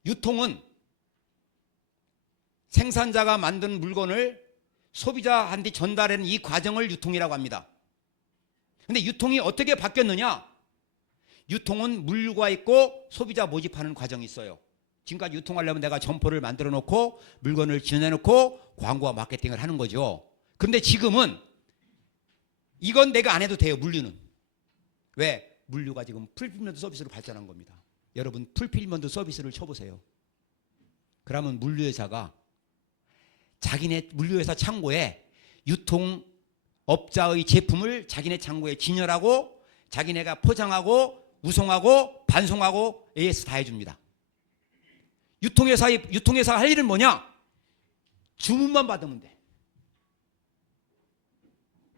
유통은 생산자가 만든 물건을 소비자한테 전달하는 이 과정을 유통이라고 합니다. 그런데 유통이 어떻게 바뀌었느냐? 유통은 물류가 있고 소비자 모집하는 과정이 있어요. 지금까지 유통하려면 내가 점포를 만들어 놓고 물건을 지어내놓고 광고와 마케팅을 하는 거죠. 그런데 지금은 이건 내가 안 해도 돼요. 물류는. 왜? 물류가 지금 풀필먼트 서비스로 발전한 겁니다. 여러분 풀필먼트 서비스를 쳐보세요. 그러면 물류회사가 자기네 물류회사 창고에 유통업자의 제품을 자기네 창고에 진열하고 자기네가 포장하고 우송하고 반송하고 AS 다 해줍니다. 유통회사가 할 일은 뭐냐? 주문만 받으면 돼.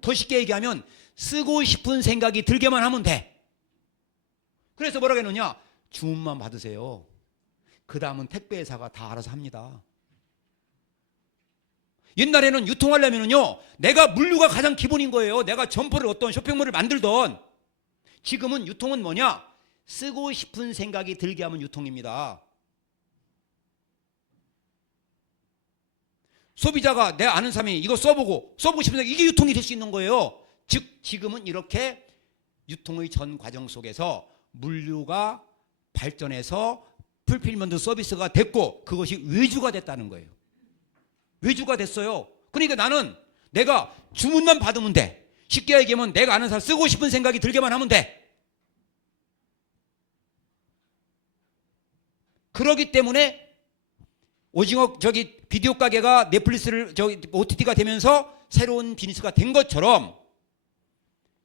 더 쉽게 얘기하면 쓰고 싶은 생각이 들게만 하면 돼. 그래서 뭐라고 해놓냐? 주문만 받으세요. 그 다음은 택배회사가 다 알아서 합니다. 옛날에는 유통하려면요, 내가 물류가 가장 기본인 거예요. 내가 점포를 어떤 쇼핑몰을 만들던. 지금은 유통은 뭐냐? 쓰고 싶은 생각이 들게 하면 유통입니다. 소비자가 내 아는 사람이 이거 써보고 써보고 싶은 생각, 이게 유통이 될 수 있는 거예요. 즉 지금은 이렇게 유통의 전 과정 속에서 물류가 발전해서 풀필먼트 서비스가 됐고 그것이 외주가 됐다는 거예요. 외주가 됐어요. 그러니까 나는 내가 주문만 받으면 돼. 쉽게 얘기하면 내가 아는 사람 쓰고 싶은 생각이 들게만 하면 돼. 그러기 때문에 오징어 비디오 가게가 넷플릭스를 OTT가 되면서 새로운 비즈니스가 된 것처럼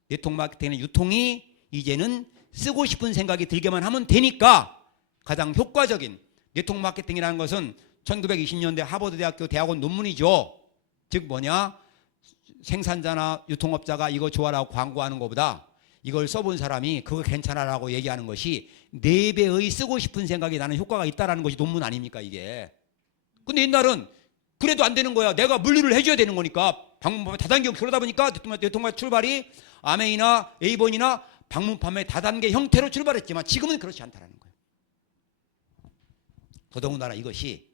네트워크 마케팅의 유통이 이제는 쓰고 싶은 생각이 들게만 하면 되니까 가장 효과적인 네트워크 마케팅이라는 것은 1920년대 하버드 대학교 대학원 논문이죠. 즉 뭐냐? 생산자나 유통업자가 이거 좋아라고 광고하는 것보다 이걸 써본 사람이 그거 괜찮아라고 얘기하는 것이 4배의 쓰고 싶은 생각이 나는 효과가 있다는 것이 논문 아닙니까 이게. 근데 옛날은 그래도 안 되는 거야. 내가 물류를 해줘야 되는 거니까. 방문 다단계 그러다 보니까 네트워크 출발이 아메이나 에이번이나 방문 판매 다단계 형태로 출발했지만 지금은 그렇지 않다는 거예요. 더더군다나 이것이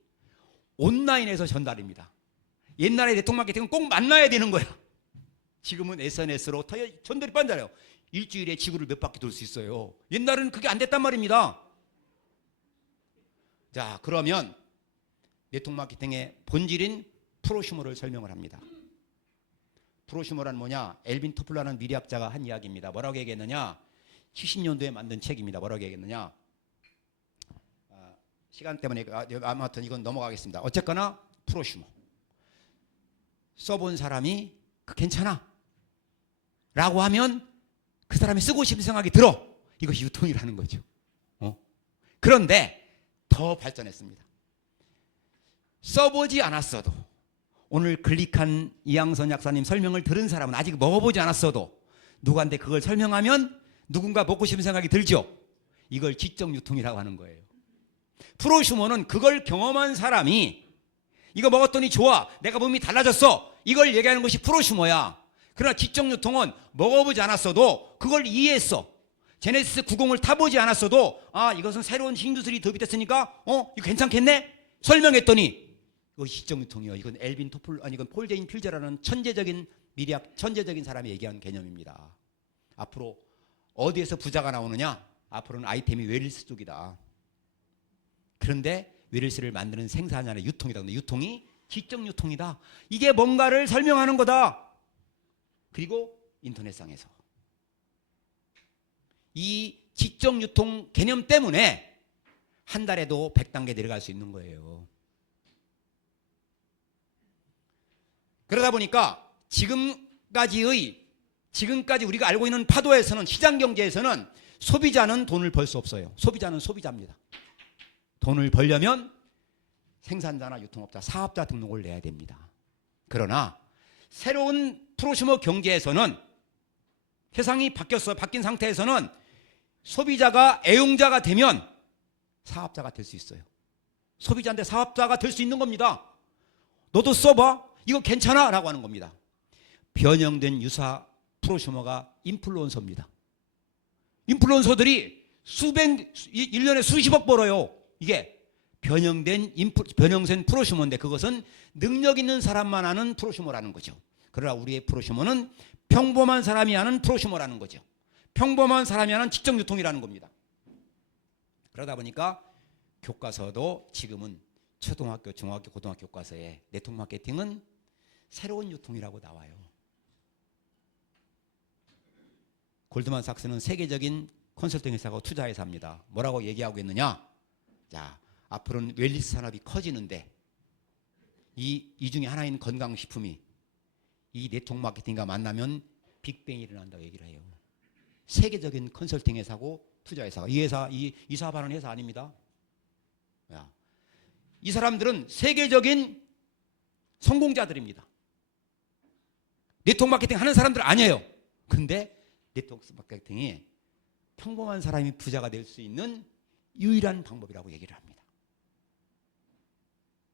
온라인에서 전달입니다. 옛날에 네트워크 마케팅은 꼭 만나야 되는 거야. 지금은 SNS로 전달이 빠르잖아요. 일주일에 지구를 몇 바퀴 돌 수 있어요. 옛날에는 그게 안 됐단 말입니다. 자, 그러면 네트워크 마케팅의 본질인 프로슈머를 설명을 합니다. 프로슈머란 뭐냐? 엘빈 토플러라는 미래학자가 한 이야기입니다. 뭐라고 얘기했느냐? 70년도에 만든 책입니다. 뭐라고 얘기했느냐? 시간 때문에 아무튼 이건 넘어가겠습니다. 어쨌거나 프로슈머. 써본 사람이 괜찮아 라고 하면 그 사람이 쓰고 싶은 생각이 들어. 이것이 유통이라는 거죠. 그런데 더 발전했습니다. 써보지 않았어도 오늘 클릭한 이양선 약사님 설명을 들은 사람은 아직 먹어보지 않았어도 누구한테 그걸 설명하면 누군가 먹고 싶은 생각이 들죠. 이걸 지적 유통이라고 하는 거예요. 프로슈머는 그걸 경험한 사람이 이거 먹었더니 좋아, 내가 몸이 달라졌어, 이걸 얘기하는 것이 프로슈머야. 그러나 지적 유통은 먹어보지 않았어도 그걸 이해했어. 제네시스 90을 타보지 않았어도 이것은 새로운 신기술이 도입됐으니까 이거 괜찮겠네? 설명했더니 이거 시적 유통이요. 이건 엘빈 토플 이건 폴 제인 필저라는 천재적인 미래학 천재적인 사람이 얘기한 개념입니다. 앞으로 어디에서 부자가 나오느냐? 앞으로는 아이템이 웰스 쪽이다. 그런데 웰스를 만드는 생산이 아니라 유통이다. 근데 유통이 지적 유통이다. 이게 뭔가를 설명하는 거다. 그리고 인터넷상에서 이 지적 유통 개념 때문에 한 달에도 100단계 내려갈 수 있는 거예요. 그러다 보니까 지금까지 우리가 알고 있는 파도에서는, 시장 경제에서는 소비자는 돈을 벌 수 없어요. 소비자는 소비자입니다. 돈을 벌려면 생산자나 유통업자, 사업자 등록을 내야 됩니다. 그러나 새로운 프로슈머 경제에서는 세상이 바뀐 상태에서는 소비자가 애용자가 되면 사업자가 될 수 있어요. 소비자인데 사업자가 될 수 있는 겁니다. 너도 써봐. 이거 괜찮아? 라고 하는 겁니다. 변형된 유사 프로슈머가 인플루언서입니다. 인플루언서들이 1년에 수십억 벌어요. 이게 변형된 프로슈머인데 그것은 능력 있는 사람만 하는 프로슈머라는 거죠. 그러나 우리의 프로슈머는 평범한 사람이 하는 프로슈머라는 거죠. 평범한 사람이 하는 직접 유통이라는 겁니다. 그러다 보니까 교과서도 지금은 초등학교, 중학교, 고등학교 교과서에 네트워크 마케팅은 새로운 유통이라고 나와요. 골드만삭스는 세계적인 컨설팅 회사고 투자 회사입니다. 뭐라고 얘기하고 있느냐? 자, 앞으로는 웰니스 산업이 커지는데 이 중에 하나인 건강식품이 이 네트워크 마케팅과 만나면 빅뱅이 일어난다고 얘기를 해요. 세계적인 컨설팅 회사고 투자 회사가 이 사업하는 회사 아닙니다. 이 사람들은 세계적인 성공자들입니다. 네트워크 마케팅 하는 사람들 아니에요. 근데 네트워크 마케팅이 평범한 사람이 부자가 될 수 있는 유일한 방법이라고 얘기를 합니다.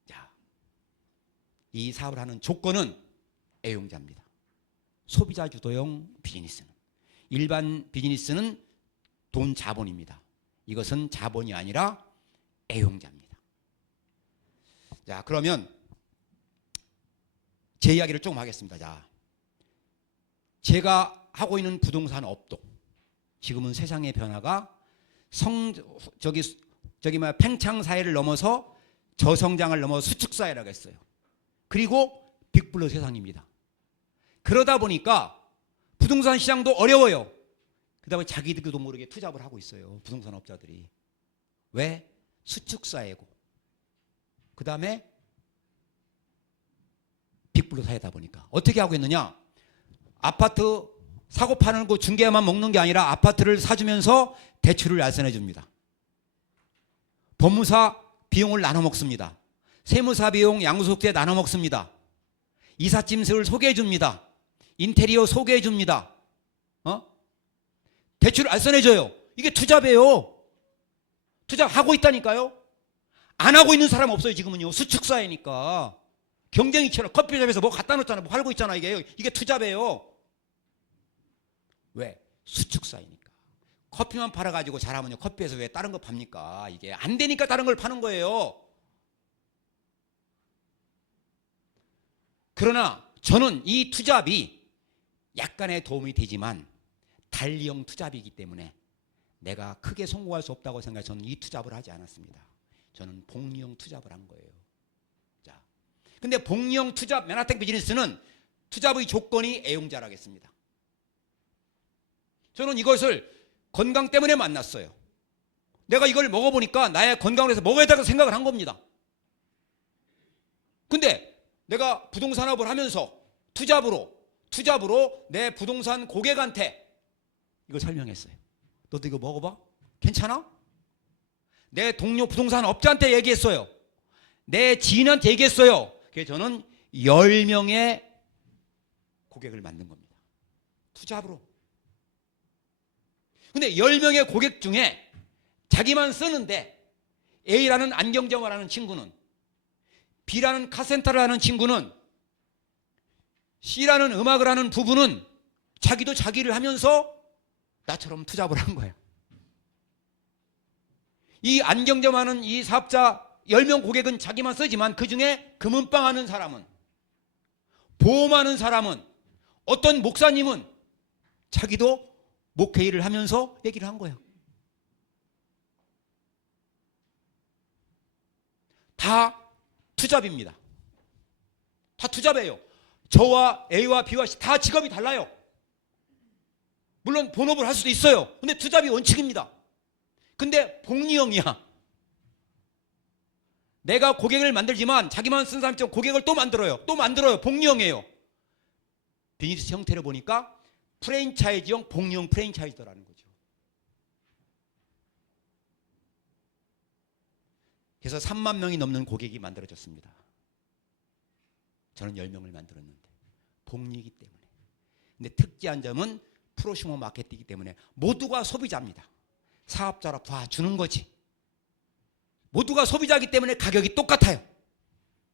자, 이 사업을 하는 조건은 애용자입니다. 소비자 주도형 비즈니스는. 일반 비즈니스는 돈 자본입니다. 이것은 자본이 아니라 애용자입니다. 자, 그러면 제 이야기를 조금 하겠습니다. 자, 제가 하고 있는 부동산 업도, 지금은 세상의 변화가 팽창 사회를 넘어서 저성장을 넘어 수축 사회라고 했어요. 그리고 빅블러 세상입니다. 그러다 보니까 부동산 시장도 어려워요. 그다음에 자기들도 모르게 투잡을 하고 있어요. 부동산 업자들이. 왜? 수축 사회고. 그다음에 빅블러 사회다 보니까 어떻게 하고 있느냐? 아파트 사고 파는 거 중개만 먹는 게 아니라 아파트를 사주면서 대출을 알선해 줍니다. 법무사 비용을 나눠 먹습니다. 세무사 비용 양도소득세 나눠 먹습니다. 이삿짐을 소개해 줍니다. 인테리어 소개해 줍니다. 대출 알선해 줘요. 이게 투잡이에요. 투잡하고 있다니까요. 안 하고 있는 사람 없어요. 지금은요. 수축사회니까. 경쟁이 치열해. 커피숍에서 뭐 갖다 놓잖아. 뭐 팔고 있잖아. 이게 투잡이에요. 왜? 수축사회니까. 커피만 팔아가지고 잘하면요. 커피에서 왜 다른 거 팝니까? 이게 안 되니까 다른 걸 파는 거예요. 그러나 저는 이 투잡이 약간의 도움이 되지만 단리형 투잡이기 때문에 내가 크게 성공할 수 없다고 생각해 저는 이 투잡을 하지 않았습니다. 저는 복리형 투잡을 한 거예요. 자, 근데 복리형 투잡 맨하탄 비즈니스는 투잡의 조건이 애용자라겠습니다. 저는 이것을 건강 때문에 만났어요. 내가 이걸 먹어보니까 나의 건강을 위해서 먹어야 된다고 생각을 한 겁니다. 근데 내가 부동산업을 하면서 투잡으로 내 부동산 고객한테 이걸 설명했어요. 너도 이거 먹어봐? 괜찮아? 내 동료 부동산 업자한테 얘기했어요. 내 지인한테 얘기했어요. 그래서 저는 10명의 고객을 만든 겁니다. 투잡으로. 근데 10명의 고객 중에 자기만 쓰는데 A라는 안경점을 하는 친구는, B라는 카센터를 하는 친구는, C라는 음악을 하는 부부는 자기도 자기를 하면서 나처럼 투잡을 한 거야. 이 안경점하는 이 사업자 10명 고객은 자기만 쓰지만 그중에 금은방 하는 사람은, 보험하는 사람은, 어떤 목사님은 자기도 목회 일을 하면서 얘기를 한 거야. 다 투잡입니다. 다 투잡이에요. 저와 A와 B와 C 다 직업이 달라요. 물론 본업을 할 수도 있어요. 근데 투잡이 원칙입니다. 근데 복리형이야. 내가 고객을 만들지만 자기만 쓴 사람처럼 고객을 또 만들어요. 또 만들어요. 복리형이에요. 비즈니스 형태를 보니까 프랜차이즈형, 복리형 프랜차이즈라는 거죠. 그래서 3만 명이 넘는 고객이 만들어졌습니다. 저는 10명을 만들었는데 복리이기 때문에. 근데 특이한 점은 프로슈머 마케팅이기 때문에 모두가 소비자입니다. 사업자라 봐주는 거지. 모두가 소비자이기 때문에 가격이 똑같아요.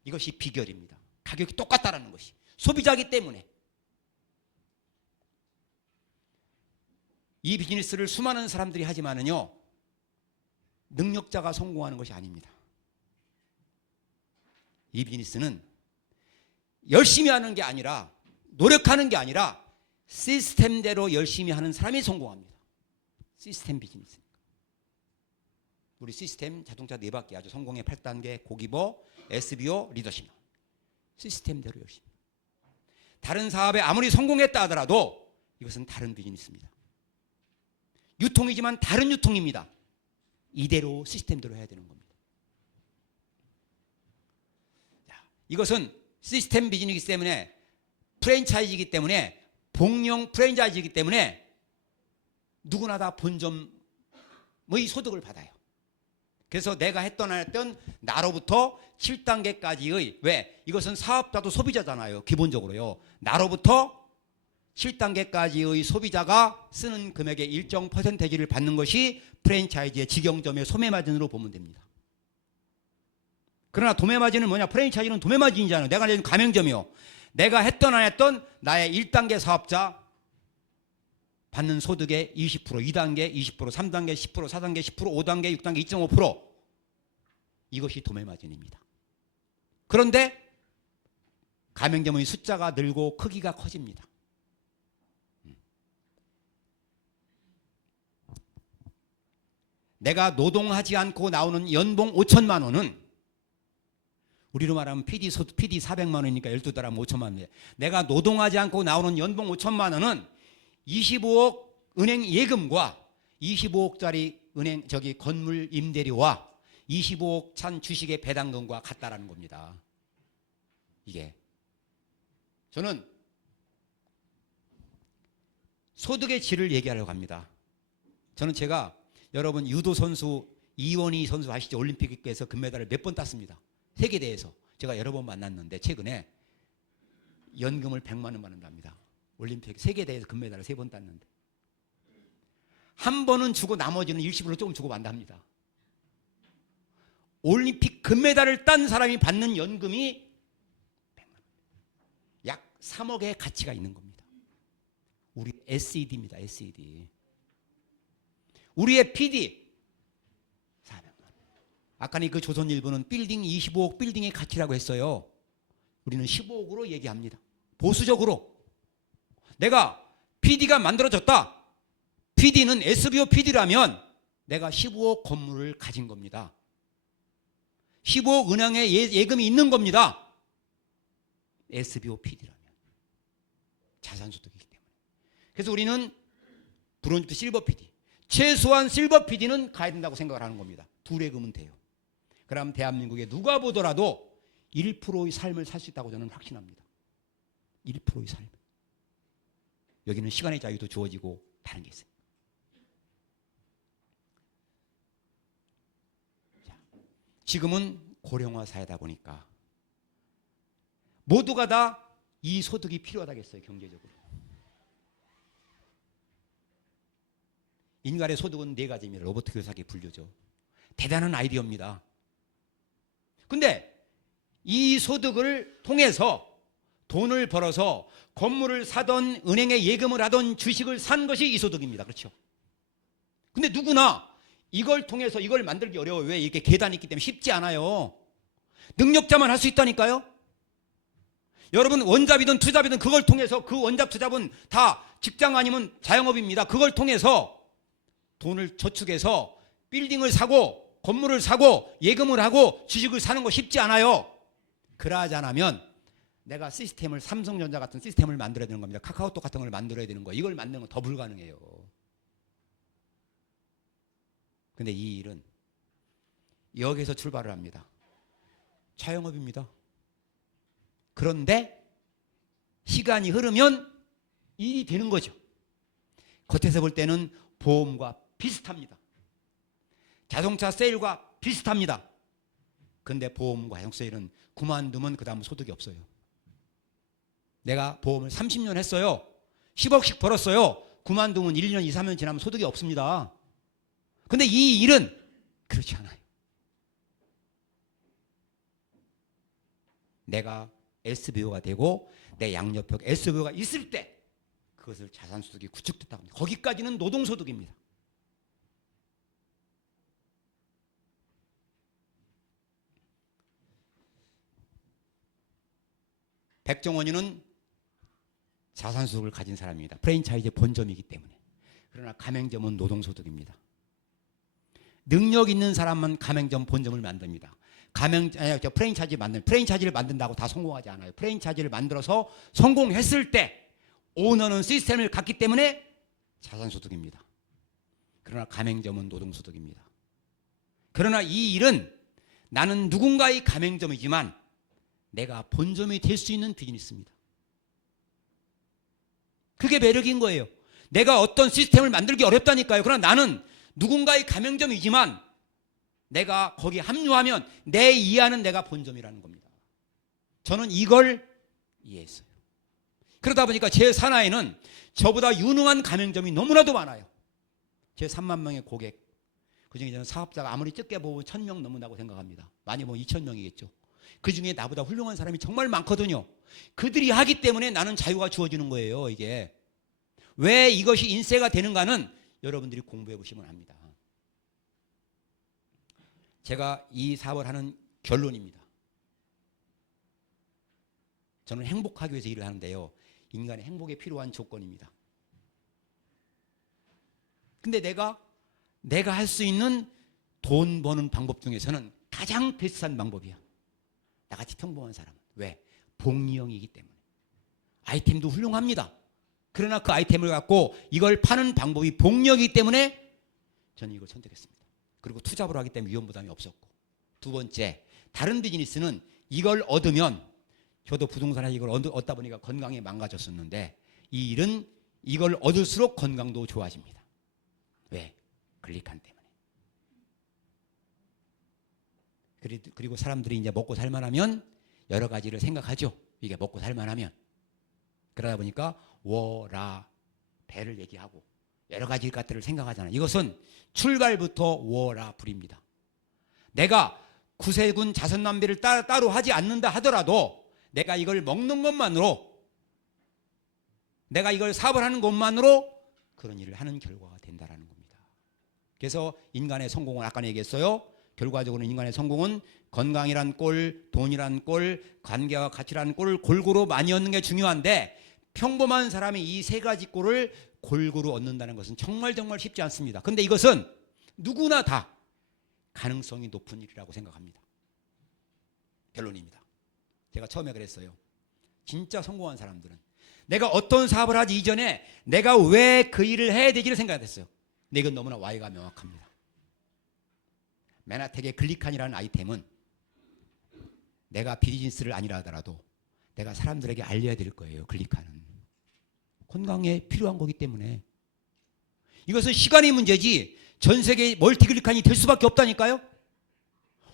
이것이 비결입니다. 가격이 똑같다라는 것이. 소비자이기 때문에. 이 비즈니스를 수많은 사람들이 하지만은요, 능력자가 성공하는 것이 아닙니다. 이 비즈니스는 열심히 하는 게 아니라, 노력하는 게 아니라 시스템대로 열심히 하는 사람이 성공합니다. 시스템 비즈니스니까. 우리 시스템 자동차 4바퀴 아주 성공의 8단계 고기버, SBO, 리더십. 시스템대로 열심히. 다른 사업에 아무리 성공했다 하더라도 이것은 다른 비즈니스입니다. 유통이지만 다른 유통입니다. 이대로 시스템대로 해야 되는 겁니다. 자, 이것은 시스템 비즈니스이기 때문에, 프랜차이즈이기 때문에, 복령 프랜차이즈이기 때문에 누구나 다 본점의 소득을 받아요. 그래서 내가 했던 안 했던 나로부터 7단계까지의, 왜? 이것은 사업자도 소비자잖아요. 기본적으로요. 나로부터 7단계까지의 소비자가 쓰는 금액의 일정 퍼센테이지를 받는 것이 프랜차이즈의 직영점의 소매마진으로 보면 됩니다. 그러나 도매마진은 뭐냐? 프랜차이즈는 도매마진이잖아요. 내가 내준 가맹점이요. 내가 했던 안 했던 나의 1단계 사업자 받는 소득의 20%, 2단계 20%, 3단계 10%, 4단계 10%, 5단계, 6단계 2.5%. 이것이 도매마진입니다. 그런데 가맹점의 숫자가 늘고 크기가 커집니다. 내가 노동하지 않고 나오는 연봉 5천만 원은, 우리로 말하면 PD 400만 원이니까 12달 하면 5천만 원이에요. 내가 노동하지 않고 나오는 연봉 5천만 원은 25억 은행 예금과 25억짜리 은행 건물 임대료와 25억 찬 주식의 배당금과 같다라는 겁니다. 이게 저는 소득의 질을 얘기하려고 합니다. 저는 제가 여러분 유도 선수 이원희 선수 아시죠? 올림픽에서 금메달을 몇 번 땄습니다. 세계대회에서 제가 여러 번 만났는데 최근에 연금을 100만 원 받는답니다. 올림픽 세계대회에서 금메달을 3번 땄는데 한 번은 주고 나머지는 일시불로 조금 주고 만답니다. 올림픽 금메달을 딴 사람이 받는 연금이 100만 원. 약 3억의 가치가 있는 겁니다. 우리 SED입니다. SED. 우리의 PD 400만 원. 아까는 그 조선일보는 빌딩 25억 빌딩의 가치라고 했어요. 우리는 15억으로 얘기합니다. 보수적으로. 내가 PD가 만들어졌다. PD는 SBO PD라면 내가 15억 건물을 가진 겁니다. 15억 은행에 예금이 있는 겁니다. SBO PD라면. 자산소득이기 때문에. 그래서 우리는 브론즈 실버 PD. 최소한 실버 PD는 가야 된다고 생각을 하는 겁니다. 둘의 금은 돼요. 그럼 대한민국에 누가 보더라도 1%의 삶을 살 수 있다고 저는 확신합니다. 1%의 삶. 여기는 시간의 자유도 주어지고 다른 게 있어요. 자, 지금은 고령화 사회다 보니까 모두가 다 이 소득이 필요하다겠어요. 경제적으로. 인간의 소득은 4가지입니다. 로버트 교사에게 불교죠. 대단한 아이디어입니다. 근데 이 소득을 통해서 돈을 벌어서 건물을 사던 은행에 예금을 하던 주식을 산 것이 이 소득입니다. 그렇죠? 근데 누구나 이걸 통해서 이걸 만들기 어려워요. 왜? 이렇게 계단이 있기 때문에 쉽지 않아요. 능력자만 할 수 있다니까요. 여러분 원잡이든 투잡이든 그걸 통해서 그 원잡 투잡은 다 직장 아니면 자영업입니다. 그걸 통해서 돈을 저축해서 빌딩을 사고 건물을 사고 예금을 하고 주식을 사는 거 쉽지 않아요. 그러하지 않으면 내가 시스템을 삼성전자 같은 시스템을 만들어야 되는 겁니다. 카카오톡 같은 걸 만들어야 되는 거예요. 이걸 만드는 건 더 불가능해요. 근데 이 일은 여기서 출발을 합니다. 자영업입니다. 그런데 시간이 흐르면 일이 되는 거죠. 겉에서 볼 때는 보험과 비슷합니다. 자동차 세일과 비슷합니다. 근데 보험과 자동차 세일은 그만두면 그 다음 소득이 없어요. 내가 보험을 30년 했어요. 10억씩 벌었어요. 그만두면 1년, 2, 3년 지나면 소득이 없습니다. 근데 이 일은 그렇지 않아요. 내가 SBO가 되고 내 양옆에 SBO가 있을 때 그것을 자산소득이 구축됐다고 합니다. 거기까지는 노동소득입니다. 백종원이는 자산소득을 가진 사람입니다. 프랜차이즈 본점이기 때문에. 그러나 가맹점은 노동소득입니다. 능력 있는 사람만 가맹점 본점을 만듭니다. 프랜차이즈를 만든다고 다 성공하지 않아요. 프랜차이즈를 만들어서 성공했을 때 오너는 시스템을 갖기 때문에 자산소득입니다. 그러나 가맹점은 노동소득입니다. 그러나 이 일은 나는 누군가의 가맹점이지만 내가 본점이 될 수 있는 비즈니스입니다. 그게 매력인 거예요. 내가 어떤 시스템을 만들기 어렵다니까요. 그러나 나는 누군가의 가맹점이지만 내가 거기에 합류하면 내 이해하는 내가 본점이라는 겁니다. 저는 이걸 이해했어요. 그러다 보니까 제 산하에는 저보다 유능한 가맹점이 너무나도 많아요. 제 3만 명의 고객, 그중에 저는 사업자가 아무리 적게 보면 1000명 넘는다고 생각합니다. 많이 보면 2000명이겠죠. 그중에 나보다 훌륭한 사람이 정말 많거든요. 그들이 하기 때문에 나는 자유가 주어지는 거예요. 이게 왜 이것이 인세가 되는가는 여러분들이 공부해 보시면 압니다. 제가 이 사업을 하는 결론입니다. 저는 행복하기 위해서 일을 하는데요. 인간의 행복에 필요한 조건입니다. 근데 내가 할 수 있는 돈 버는 방법 중에서는 가장 베스트한 방법이야. 나같이 평범한 사람은. 왜? 복리형이기 때문에. 아이템도 훌륭합니다. 그러나 그 아이템을 갖고 이걸 파는 방법이 복리형이기 때문에 저는 이걸 선택했습니다. 그리고 투잡을 하기 때문에 위험 부담이 없었고, 두 번째, 다른 비즈니스는 이걸 얻으면, 저도 부동산에 이걸 얻다 보니까 건강이 망가졌었는데 이 일은 이걸 얻을수록 건강도 좋아집니다. 왜? 클릭한 때문에. 그리고 사람들이 이제 먹고 살만하면 여러 가지를 생각하죠. 이게 먹고 살만하면. 그러다 보니까 워라 배를 얘기하고 여러 가지 것들을 생각하잖아요. 이것은 출발부터 워라 불입니다. 내가 구세군 자선남비를 따로 하지 않는다 하더라도 내가 이걸 먹는 것만으로, 내가 이걸 사업을 하는 것만으로 그런 일을 하는 결과가 된다는 겁니다. 그래서 인간의 성공은 아까 얘기했어요. 결과적으로는 인간의 성공은 건강이란 꼴, 돈이란 꼴, 관계와 가치란 꼴을 골고루 많이 얻는 게 중요한데, 평범한 사람이 이 세 가지 꼴을 골고루 얻는다는 것은 정말 쉽지 않습니다. 그런데 이것은 누구나 다 가능성이 높은 일이라고 생각합니다. 결론입니다. 제가 처음에 그랬어요. 진짜 성공한 사람들은 내가 어떤 사업을 하기 이전에 내가 왜 그 일을 해야 되지를 생각했어요. 근데 이건 너무나 Y가 명확합니다. 맨하텍의 글리칸이라는 아이템은 내가 비즈니스를 아니라 하더라도 내가 사람들에게 알려야 될 거예요. 글리칸은 건강에 필요한 거기 때문에. 이것은 시간의 문제지 전 세계 멀티글리칸이 될 수밖에 없다니까요.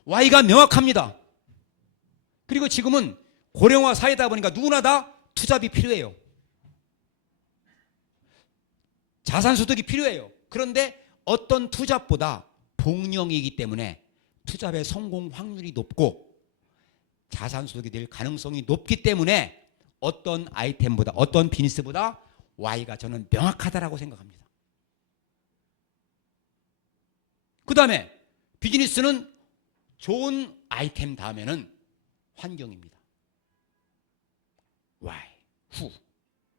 Y가 명확합니다. 그리고 지금은 고령화 사회다 보니까 누구나 다 투잡이 필요해요. 자산소득이 필요해요. 그런데 어떤 투잡보다 복령이기 때문에 투잡의 성공 확률이 높고 자산소득이 될 가능성이 높기 때문에 어떤 아이템보다, 어떤 비즈니스보다 Y가 저는 명확하다라고 생각합니다. 그 다음에 비즈니스는 좋은 아이템 다음에는 환경입니다. Why? Who?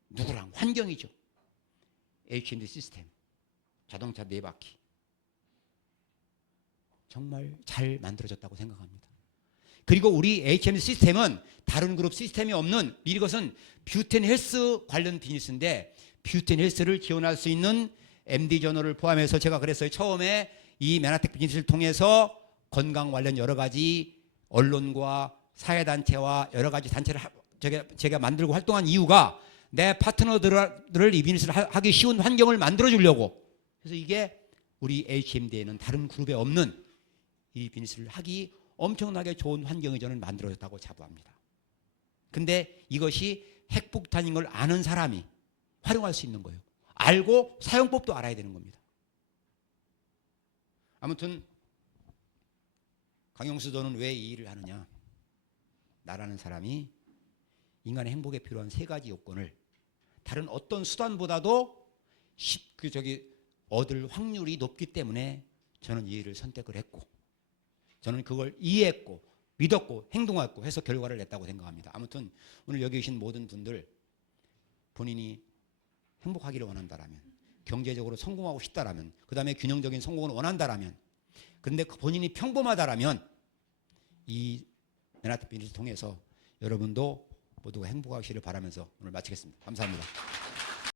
누구랑? 환경이죠. HMD 시스템, 자동차 4바퀴 정말 잘 만들어졌다고 생각합니다. 그리고 우리 HMD 시스템은 다른 그룹 시스템이 없는, 이것은 뷰텐 헬스 관련 비즈니스인데 뷰텐 헬스를 지원할 수 있는 MD 저널을 포함해서 제가 그랬어요. 처음에 이 메나텍 비즈니스를 통해서 건강 관련 여러 가지 언론과 사회단체와 여러 가지 단체를 제가 만들고 활동한 이유가 내 파트너들을 이 비즈니스를 하기 쉬운 환경을 만들어 주려고. 그래서 이게 우리 HMD에는 다른 그룹에 없는 이 비즈니스를 하기 엄청나게 좋은 환경이 저는 만들어졌다고 자부합니다. 근데 이것이 핵폭탄인 걸 아는 사람이 활용할 수 있는 거예요. 알고 사용법도 알아야 되는 겁니다. 아무튼 강영수 너는 왜 이 일을 하느냐? 나라는 사람이 인간의 행복에 필요한 3가지 요건을 다른 어떤 수단보다도 얻을 확률이 높기 때문에 저는 이 일을 선택을 했고, 저는 그걸 이해했고 믿었고 행동했고 해서 결과를 냈다고 생각합니다. 아무튼 오늘 여기 계신 모든 분들, 본인이 행복하기를 원한다라면, 경제적으로 성공하고 싶다라면, 그 다음에 균형적인 성공을 원한다라면, 그런데 본인이 평범하다라면 이 메나텍 비즈니스를 통해서 여러분도 모두가 행복하시기를 바라면서 오늘 마치겠습니다. 감사합니다.